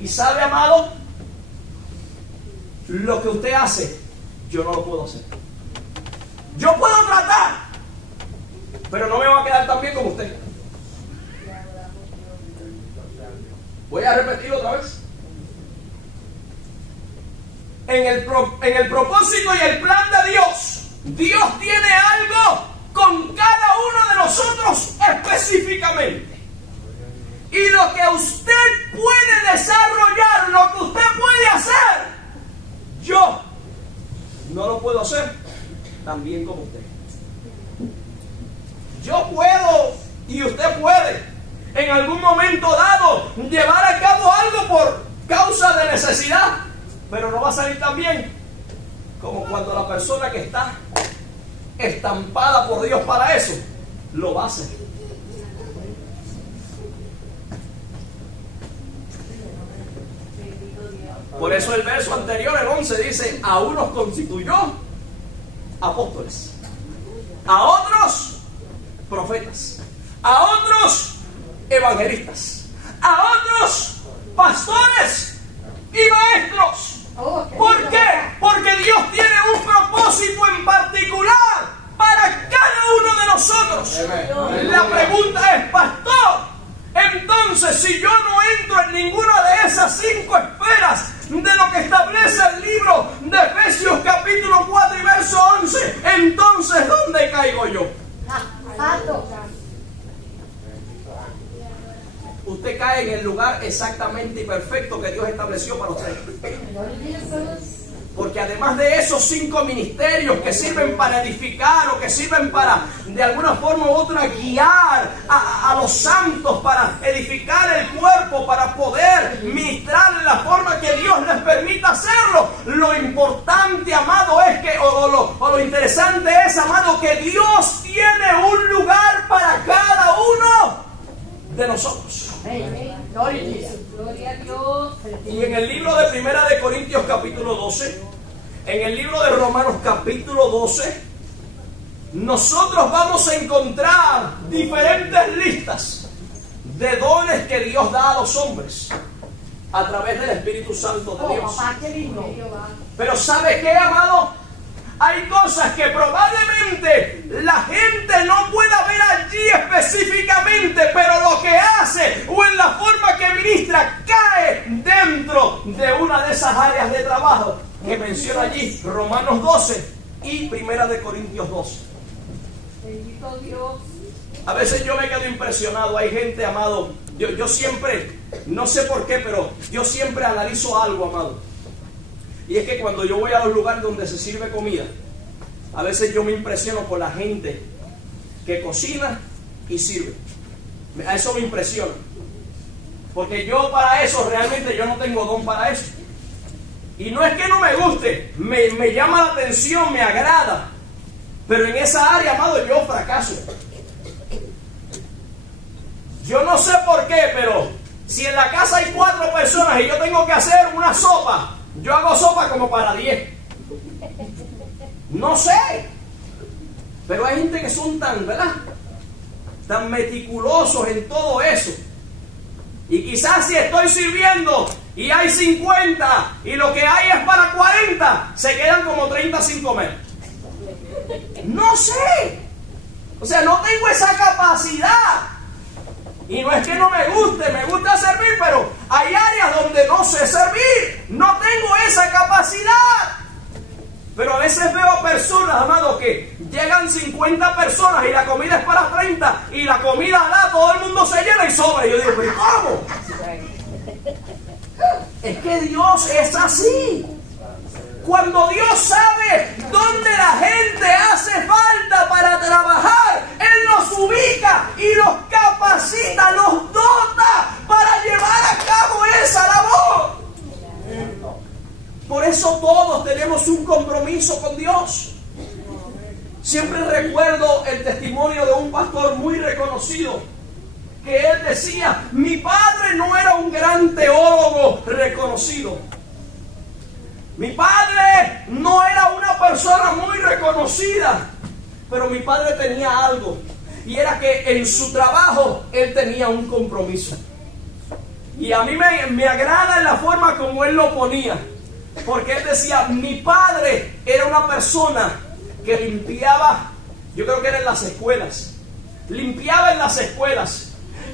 Y sabe, amado, lo que usted hace, yo no lo puedo hacer. Yo puedo tratar, pero no me va a quedar tan bien como usted. Voy a repetirlo otra vez. En el propósito y el plan de Dios, Dios tiene algo con cada uno de nosotros específicamente. Y lo que usted puede desarrollar, lo que usted puede hacer, yo no lo puedo hacer tan bien como usted. Yo puedo y usted puede en algún momento dado llevar a cabo algo por causa de necesidad, pero no va a salir tan bien como cuando la persona que está estampada por Dios para eso, lo va a hacer. Por eso el verso anterior, el 11, dice: a unos constituyó apóstoles, a otros profetas, a otros evangelistas, a otros pastores y maestros. ¿Por qué? Porque Dios tiene un propósito en particular para cada uno de nosotros. La pregunta es: pastor, entonces si yo no entro en ninguna de esas 5 esferas de lo que establece el libro de Efesios capítulo 4 y verso 11, entonces ¿dónde caigo yo? Usted cae en el lugar exactamente y perfecto que Dios estableció para usted. Porque además de esos 5 ministerios que sirven para edificar o que sirven para de alguna forma u otra guiar a los santos, para edificar el cuerpo, para poder ministrar de la forma que Dios les permita hacerlo, lo importante, amado, es que, o lo interesante es, amado, que Dios tiene un lugar para cada uno de nosotros. Gloria a Dios. Y en el libro de Primera de Corintios capítulo 12, en el libro de Romanos capítulo 12, nosotros vamos a encontrar diferentes listas de dones que Dios da a los hombres a través del Espíritu Santo de Dios. Pero ¿sabe qué, amado? hay cosas que probablemente la gente no pueda ver allí específicamente, pero lo que hace o en la forma que ministra cae dentro de una de esas áreas de trabajo que menciona allí Romanos 12 y Primera de Corintios 12. Bendito Dios. A veces yo me quedo impresionado. Hay gente, amado, yo siempre, no sé por qué, pero yo siempre analizo algo, amado. Y es que cuando yo voy a los lugares donde se sirve comida, a veces yo me impresiono por la gente que cocina y sirve. A eso me impresiona. Porque yo para eso, realmente yo no tengo don para eso. Y no es que no me guste, me llama la atención, me agrada. Pero en esa área, amado, yo fracaso. Yo no sé por qué, pero si en la casa hay 4 personas y yo tengo que hacer una sopa, yo hago sopa como para 10. No sé. Pero hay gente que son tan, ¿verdad?, tan meticulosos en todo eso. Y quizás si estoy sirviendo y hay 50 y lo que hay es para 40, se quedan como 30 sin comer. No sé. O sea, no tengo esa capacidad. Y no es que no me gusta servir, pero hay áreas donde no sé servir. No tengo esa capacidad. Pero a veces veo a personas, amados, que llegan 50 personas y la comida es para 30 y la comida da, todo el mundo se llena y sobra. Y yo digo, ¿pero cómo? Es que Dios es así. Cuando Dios sabe dónde la gente hace falta para trabajar, Él los ubica y los capacita, los dota para llevar a cabo esa labor. Por eso todos tenemos un compromiso con Dios. Siempre recuerdo el testimonio de un pastor muy reconocido, que él decía, mi padre no era un gran teólogo reconocido. Mi padre no era una persona muy reconocida, pero mi padre tenía algo, y era que en su trabajo él tenía un compromiso. Y a mí me agrada en la forma como él lo ponía, porque él decía, mi padre era una persona que limpiaba, yo creo que era en las escuelas, limpiaba en las escuelas,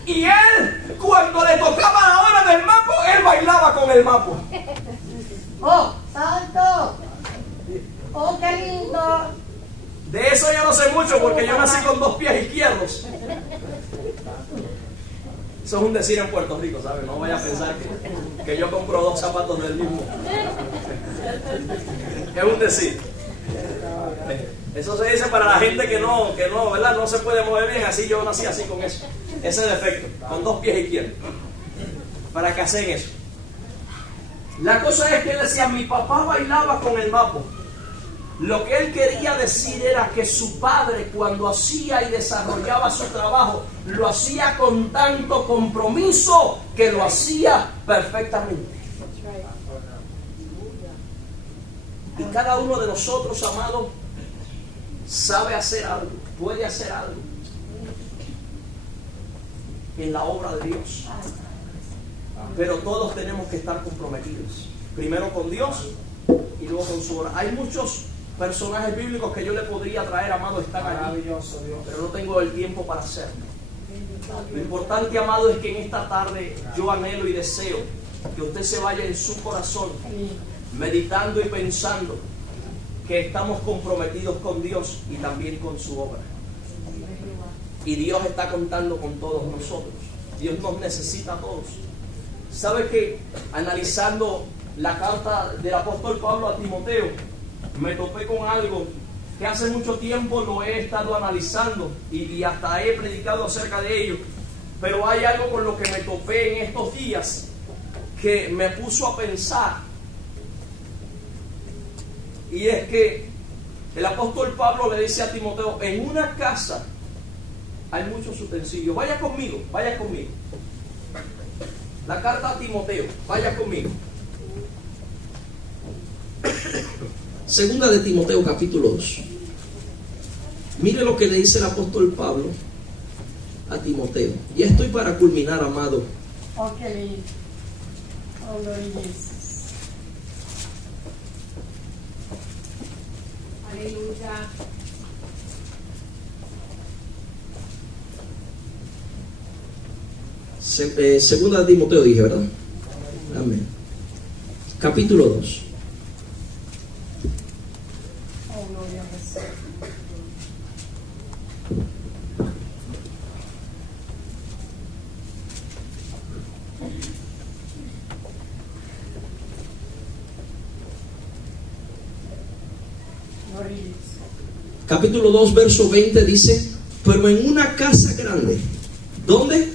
y él, cuando le tocaba la hora del mapo, él bailaba con el mapo. ¡Oh, santo! ¡Oh, qué lindo! De eso yo no sé mucho porque yo nací con 2 pies izquierdos. Eso es un decir en Puerto Rico, ¿sabes? No vaya a pensar que yo compro 2 zapatos del mismo. Es un decir. Eso se dice para la gente que no, ¿verdad? No se puede mover bien. Así yo nací así con eso. Ese defecto, con 2 pies izquierdos. Para que hacen eso. La cosa es que él decía, mi papá bailaba con el mapo. Lo que él quería decir era que su padre, cuando hacía y desarrollaba su trabajo, lo hacía con tanto compromiso que lo hacía perfectamente. Y cada uno de nosotros, amados, sabe hacer algo, puede hacer algo en la obra de Dios. Pero todos tenemos que estar comprometidos. Primero con Dios y luego con su obra. Hay muchos personajes bíblicos que yo le podría traer, amado, están allí, pero no tengo el tiempo para hacerlo. Lo importante, amado, es que en esta tarde yo anhelo y deseo que usted se vaya en su corazón meditando y pensando que estamos comprometidos con Dios y también con su obra. Y Dios está contando con todos nosotros. Dios nos necesita a todos. ¿Sabe que analizando la carta del apóstol Pablo a Timoteo, me topé con algo que hace mucho tiempo lo he estado analizando y hasta he predicado acerca de ello? Pero hay algo con lo que me topé en estos días que me puso a pensar. Y es que el apóstol Pablo le dice a Timoteo, en una casa hay muchos utensilios. Vaya conmigo, vaya conmigo. La carta a Timoteo, vaya conmigo. Segunda de Timoteo, capítulo 2. Mire lo que le dice el apóstol Pablo a Timoteo. Ya estoy para culminar, amado. ¡Oh, qué lindo! ¡Oh, Lord Jesus! Aleluya. Segunda de Timoteo dije, ¿verdad? Amén. Capítulo 2. Oh, gloria a Jesús. Gloria a Dios. Capítulo 2, verso 20 dice: pero en una casa grande. ¿Dónde?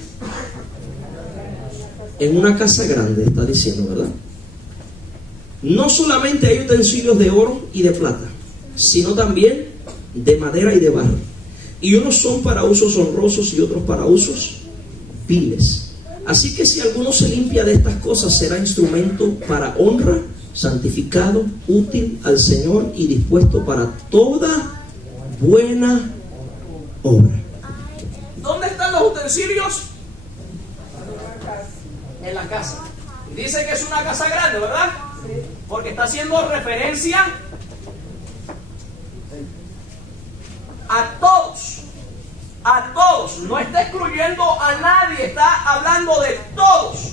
En una casa grande, está diciendo, ¿verdad? No solamente hay utensilios de oro y de plata, sino también de madera y de barro. Y unos son para usos honrosos y otros para usos viles. Así que si alguno se limpia de estas cosas, será instrumento para honra, santificado, útil al Señor y dispuesto para toda buena obra. ¿Dónde están los utensilios? En la casa. Dice que es una casa grande, ¿verdad? Porque está haciendo referencia a todos. A todos. No está excluyendo a nadie. Está hablando de todos.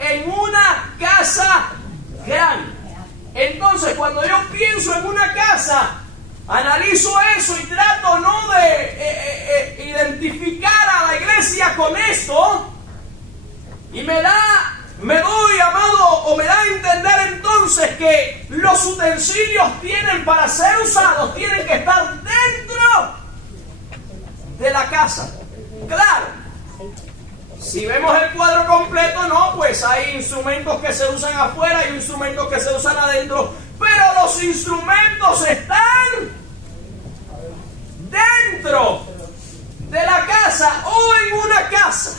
En una casa grande. Entonces, cuando yo pienso en una casa, analizo eso y trato no de identificar a la iglesia con esto. Y me doy, amado, o me da a entender entonces que los utensilios tienen, para ser usados, tienen que estar dentro de la casa. Claro, si vemos el cuadro completo, no, pues hay instrumentos que se usan afuera y instrumentos que se usan adentro, pero los instrumentos están dentro de la casa o en una casa.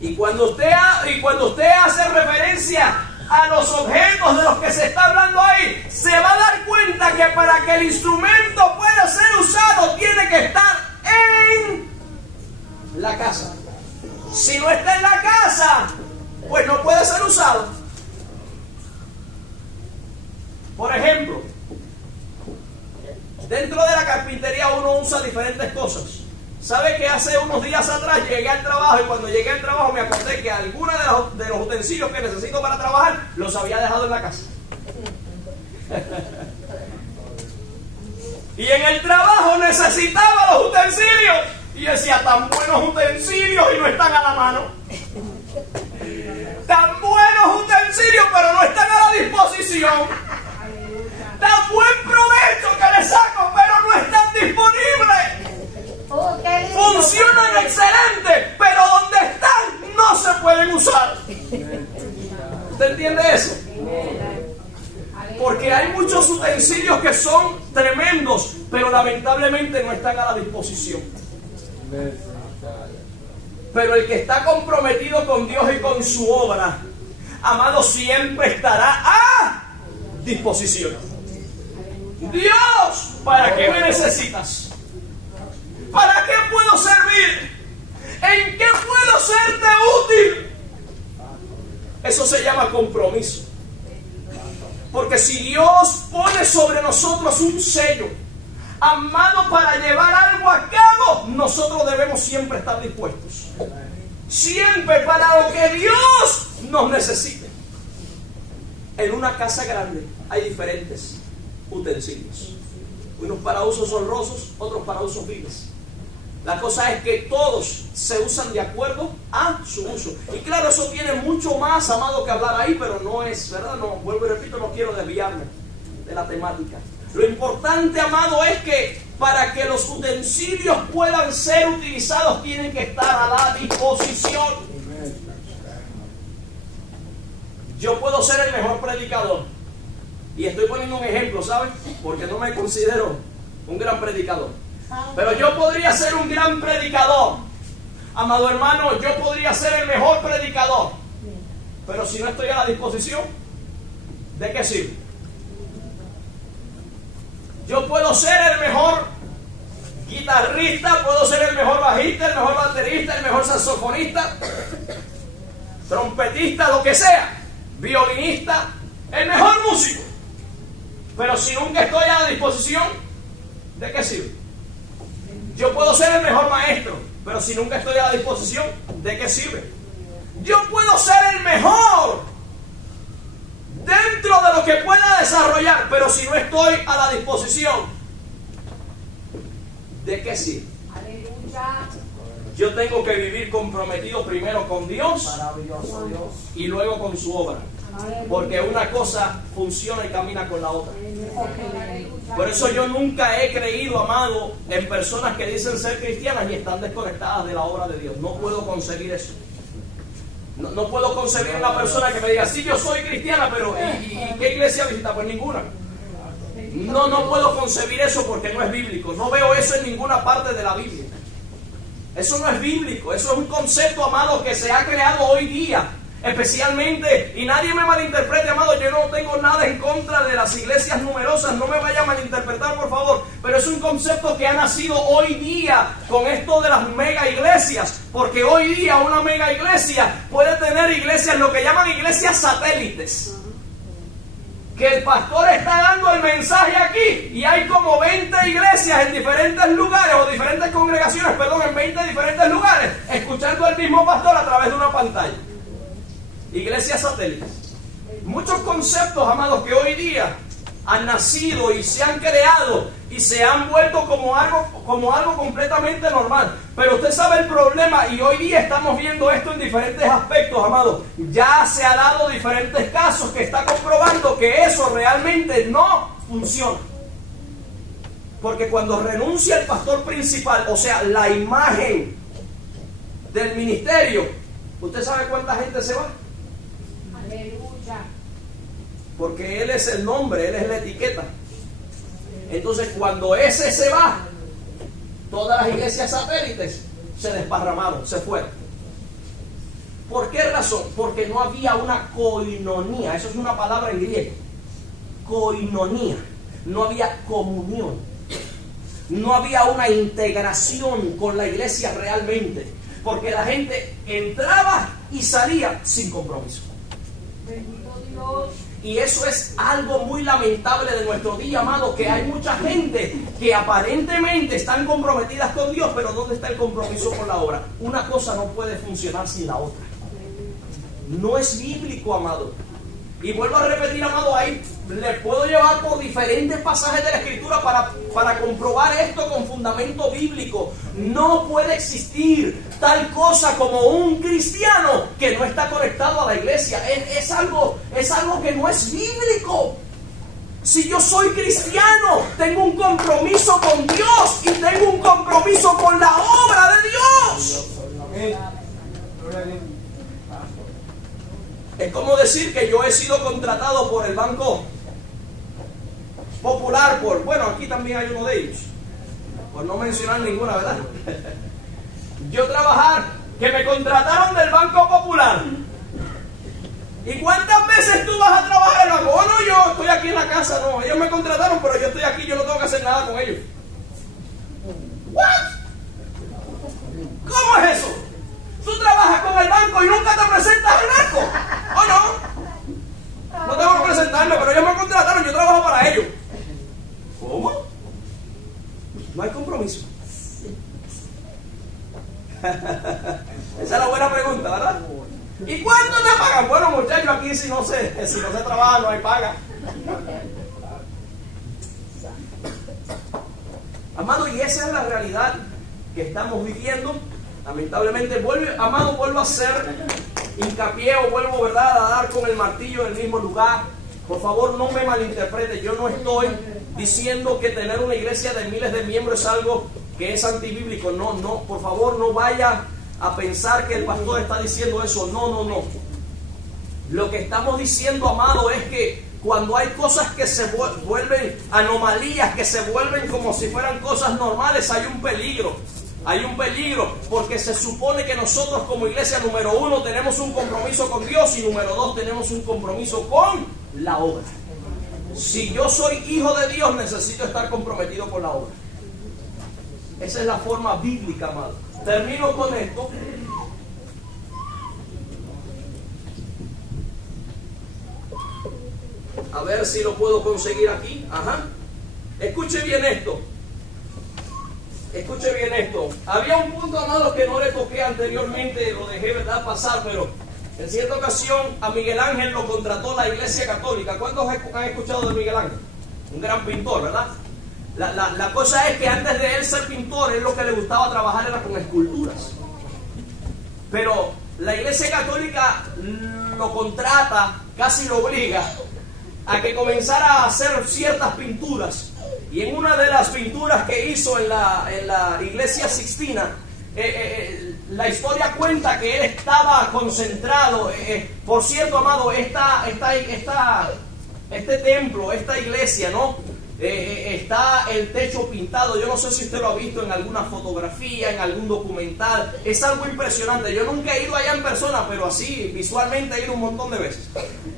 Y cuando usted hace referencia a los objetos de los que se está hablando ahí, se va a dar cuenta que para que el instrumento pueda ser usado, tiene que estar en la casa. Si no está en la casa, pues no puede ser usado. Por ejemplo, dentro de la carpintería uno usa diferentes cosas. ¿Sabe que hace unos días atrás llegué al trabajo y cuando llegué al trabajo me acordé que algunos de los utensilios que necesito para trabajar los había dejado en la casa? Y en el trabajo necesitaba los utensilios y decía, tan buenos utensilios y no están a la mano. Tan buenos utensilios pero no están a la disposición. Tan buen provecho que le saco pero no están disponibles. Oh, qué lindo. Funcionan excelente, pero donde están no se pueden usar. ¿Usted entiende eso? Porque hay muchos utensilios que son tremendos, pero lamentablemente no están a la disposición. Pero el que está comprometido con Dios y con su obra, amado, siempre estará a disposición. Dios, ¿para qué me necesitas? ¿Para qué puedo servir? ¿En qué puedo serte útil? Eso se llama compromiso. Porque si Dios pone sobre nosotros un sello, amado, para llevar algo a cabo, nosotros debemos siempre estar dispuestos. Siempre para lo que Dios nos necesite. En una casa grande hay diferentes utensilios. Unos para usos honrosos, otros para usos viles. La cosa es que todos se usan de acuerdo a su uso. Y claro, eso tiene mucho más, amado, que hablar ahí, pero no es, ¿verdad? No, vuelvo y repito, no quiero desviarme de la temática. Lo importante, amado, es que para que los utensilios puedan ser utilizados, tienen que estar a la disposición. Yo puedo ser el mejor predicador. Y estoy poniendo un ejemplo, ¿saben? Porque no me considero un gran predicador. Pero yo podría ser un gran predicador. Amado hermano, yo podría ser el mejor predicador. Pero si no estoy a la disposición, ¿de qué sirve? Yo puedo ser el mejor guitarrista, puedo ser el mejor bajista, el mejor baterista, el mejor saxofonista, trompetista, lo que sea, violinista, el mejor músico. Pero si nunca estoy a la disposición, ¿de qué sirve? Yo puedo ser el mejor maestro, pero si nunca estoy a la disposición, ¿de qué sirve? Yo puedo ser el mejor dentro de lo que pueda desarrollar, pero si no estoy a la disposición, ¿de qué sirve? Aleluya. Yo tengo que vivir comprometido primero con Dios Maravilloso Dios. y luego con su obra. Porque una cosa funciona y camina con la otra. Por eso yo nunca he creído, amado, en personas que dicen ser cristianas y están desconectadas de la obra de Dios. No puedo concebir eso. No puedo concebir una persona que me diga, sí, yo soy cristiana, pero ¿y qué iglesia visita? Pues ninguna. No puedo concebir eso porque no es bíblico. No veo eso en ninguna parte de la Biblia. Eso no es bíblico. Eso es un concepto, amado, que se ha creado hoy día. Especialmente, y nadie me malinterprete, amado, yo no tengo nada en contra de las iglesias numerosas, no me vaya a malinterpretar, por favor, pero es un concepto que ha nacido hoy día con esto de las mega iglesias, porque hoy día una mega iglesia puede tener iglesias, lo que llaman iglesias satélites, que el pastor está dando el mensaje aquí y hay como 20 iglesias en diferentes lugares, o diferentes congregaciones, perdón, en 20 diferentes lugares, escuchando al mismo pastor a través de una pantalla. Iglesias satélites. Muchos conceptos, amados, que hoy día han nacido y se han creado y se han vuelto como algo completamente normal. Pero usted sabe el problema, y hoy día estamos viendo esto en diferentes aspectos, amados. Ya se ha dado diferentes casos que está comprobando que eso realmente no funciona. Porque cuando renuncia el pastor principal, o sea, la imagen del ministerio, ¿usted sabe cuánta gente se va? Aleluya. Porque Él es el nombre, Él es la etiqueta. Entonces cuando ese se va, todas las iglesias satélites se desparramaron, se fueron. ¿Por qué razón? Porque no había una koinonía. Eso es una palabra en griego. Koinonía. No había comunión. No había una integración con la iglesia realmente. Porque la gente entraba y salía sin compromiso. Bendito Dios. Y eso es algo muy lamentable de nuestro día, amado, que hay mucha gente que aparentemente están comprometidas con Dios, pero ¿dónde está el compromiso con la obra? Una cosa no puede funcionar sin la otra. No es bíblico, amado. Y vuelvo a repetir, amado, ahí le puedo llevar por diferentes pasajes de la Escritura para comprobar esto con fundamento bíblico. No puede existir tal cosa como un cristiano que no está conectado a la iglesia. Es algo que no es bíblico. Si yo soy cristiano, tengo un compromiso con Dios y tengo un compromiso con la obra de Dios. Es como decir que yo he sido contratado por el Banco Popular, bueno, aquí también hay uno de ellos, por no mencionar ninguna, ¿verdad? Yo trabajar, que me contrataron del Banco Popular. ¿Y cuántas veces tú vas a trabajar en el banco? Bueno, yo estoy aquí en la casa, no, ellos me contrataron, pero yo estoy aquí, yo no tengo que hacer nada con ellos. ¿What? ¿Cómo es eso? Tú trabajas con el banco y nunca te presentas al banco. ¿O no? No tengo que presentarme, pero ellos me contrataron, yo trabajo para ellos. ¿Cómo? No hay compromiso. Esa es la buena pregunta, ¿verdad? ¿Y cuánto te pagan? Bueno, muchachos, aquí si no se trabaja, no hay paga. Amado, y esa es la realidad que estamos viviendo. Lamentablemente, vuelvo a hacer hincapié o vuelvo, ¿verdad?, a dar con el martillo en el mismo lugar. Por favor, no me malinterprete. Yo no estoy diciendo que tener una iglesia de miles de miembros es algo que es antibíblico. No, por favor, no vaya a pensar que el pastor está diciendo eso. No. Lo que estamos diciendo, amado, es que cuando hay cosas que se vuelven anomalías, que se vuelven como si fueran cosas normales, hay un peligro. Hay un peligro, porque se supone que nosotros como iglesia, número 1, tenemos un compromiso con Dios y número 2, tenemos un compromiso con la obra. Si yo soy hijo de Dios, necesito estar comprometido con la obra. Esa es la forma bíblica, amado. Termino con esto. A ver si lo puedo conseguir aquí. Ajá. Escuche bien esto. Escuche bien esto. Había un punto, amado, que no le toqué anteriormente, lo dejé, ¿verdad?, pasar, pero en cierta ocasión a Miguel Ángel lo contrató la Iglesia Católica. ¿Cuántos han escuchado de Miguel Ángel? Un gran pintor, ¿verdad? La cosa es que antes de él ser pintor, él lo que le gustaba trabajar era con esculturas. Pero la Iglesia Católica lo contrata, casi lo obliga a que comenzara a hacer ciertas pinturas. Y en una de las pinturas que hizo en la Iglesia Sixtina, la historia cuenta que él estaba concentrado. Por cierto, amado, este templo, esta iglesia, ¿no? Está el techo pintado. Yo no sé si usted lo ha visto en alguna fotografía, en algún documental. Es algo impresionante. Yo nunca he ido allá en persona, pero así visualmente he ido un montón de veces.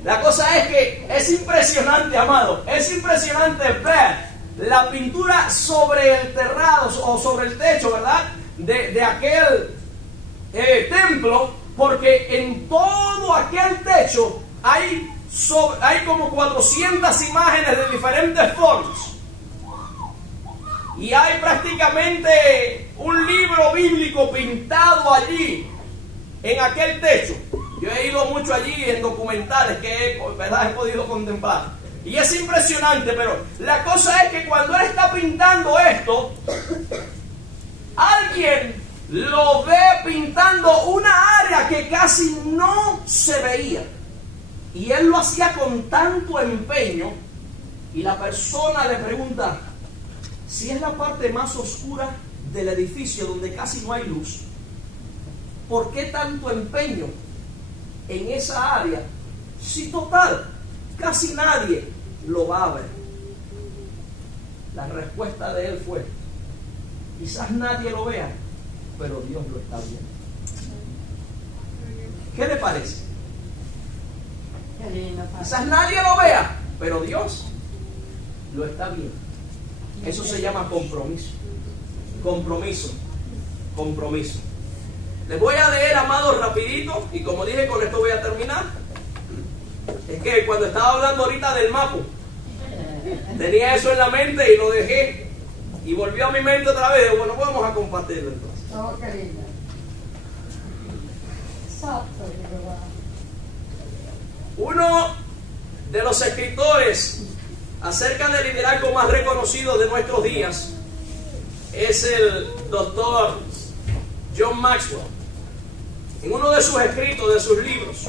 La cosa es que es impresionante, amado. Es impresionante ver la pintura sobre el terrado o sobre el techo, ¿verdad?, de aquel templo, porque en todo aquel techo hay como 400 imágenes de diferentes formas. Y hay prácticamente un libro bíblico pintado allí, en aquel techo. Yo he ido mucho allí en documentales que he podido contemplar. Y es impresionante, pero la cosa es que cuando él está pintando esto, alguien lo ve pintando una área que casi no se veía. Y él lo hacía con tanto empeño, y la persona le pregunta: si es la parte más oscura del edificio donde casi no hay luz, ¿por qué tanto empeño en esa área? Si total, casi nadie lo va a ver. La respuesta de él fue: quizás nadie lo vea, pero Dios lo está viendo. ¿Qué le parece? Quizás nadie lo vea, pero Dios lo está viendo. Eso se llama compromiso. Compromiso. Compromiso. Les voy a leer, amados, rapidito, y como dije, con esto voy a terminar. Es que cuando estaba hablando ahorita del mapa, tenía eso en la mente y lo dejé, y volvió a mi mente otra vez. Bueno, vamos a compartirlo entonces. Oh, qué lindo. Exacto. Uno de los escritores acerca del liderazgo más reconocido de nuestros días es el doctor John Maxwell. En uno de sus escritos, de sus libros,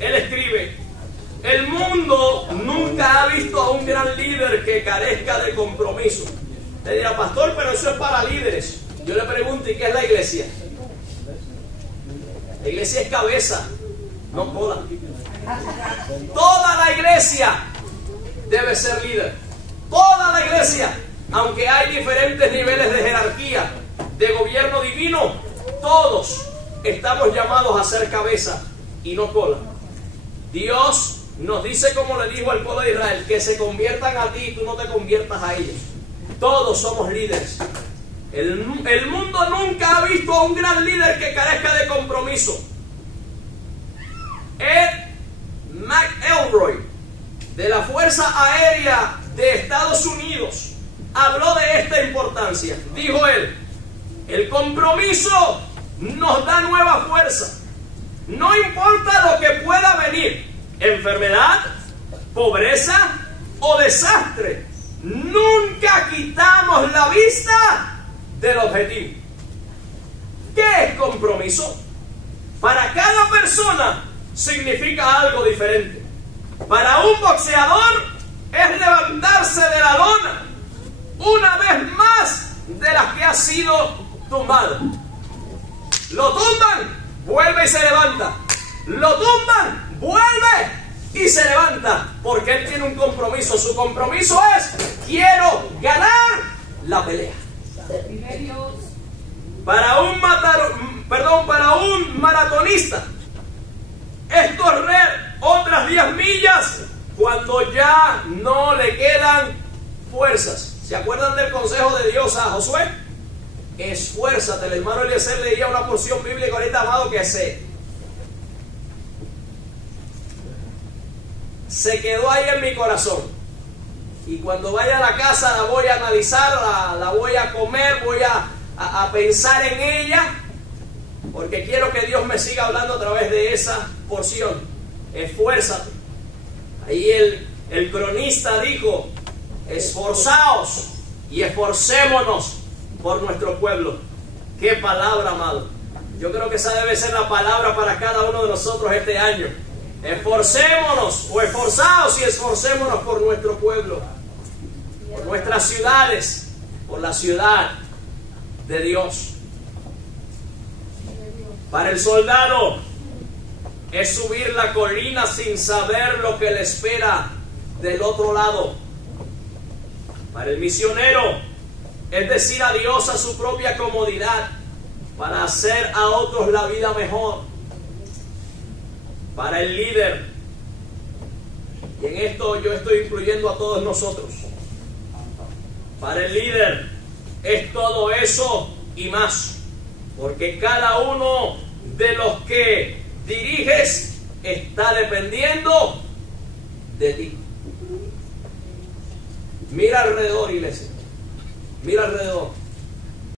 él escribe: el mundo nunca ha visto a un gran líder que carezca de compromiso. Le dirá: pastor, pero eso es para líderes. Yo le pregunto: ¿y qué es la iglesia? La iglesia es cabeza, no cola. Toda la iglesia debe ser líder. Toda la iglesia, aunque hay diferentes niveles de jerarquía, de gobierno divino, todos estamos llamados a ser cabeza y no cola. Dios nos dice, como le dijo al pueblo de Israel, que se conviertan a ti y tú no te conviertas a ellos. Todos somos líderes. El mundo nunca ha visto a un gran líder que carezca de compromiso. Ed McElroy, de la Fuerza Aérea de Estados Unidos, habló de esta importancia. Dijo él: el compromiso nos da nueva fuerza. No importa lo que pueda venir, enfermedad, pobreza o desastre, nunca quitamos la vista del objetivo. ¿Qué es compromiso? Para cada persona significa algo diferente. Para un boxeador es levantarse de la lona una vez más de las que ha sido tumbado. Lo tumban, vuelve y se levanta. Lo tumban, vuelve y se levanta, porque él tiene un compromiso. Su compromiso es: quiero ganar la pelea. Para un maratonista es correr otras 10 millas cuando ya no le quedan fuerzas. ¿Se acuerdan del consejo de Dios a Josué? Esfuérzate. El hermano Eliezer leía una porción bíblica ahorita, amado, que se quedó ahí en mi corazón. Y cuando vaya a la casa la voy a analizar, la voy a comer, voy a pensar en ella, porque quiero que Dios me siga hablando a través de esa porción. Esfuérzate. Ahí el cronista dijo: esforzaos y esforcémonos por nuestro pueblo. Qué palabra, amado. Yo creo que esa debe ser la palabra para cada uno de nosotros este año. Esforcémonos, o esforzaos y esforcémonos por nuestro pueblo, por nuestras ciudades, por la ciudad de Dios. Para el soldado es subir la colina sin saber lo que le espera del otro lado. Para el misionero es decir adiós a su propia comodidad para hacer a otros la vida mejor. Para el líder, y en esto yo estoy incluyendo a todos nosotros, para el líder es todo eso y más, porque cada uno de los que diriges está dependiendo de ti. Mira alrededor, iglesia, mira alrededor.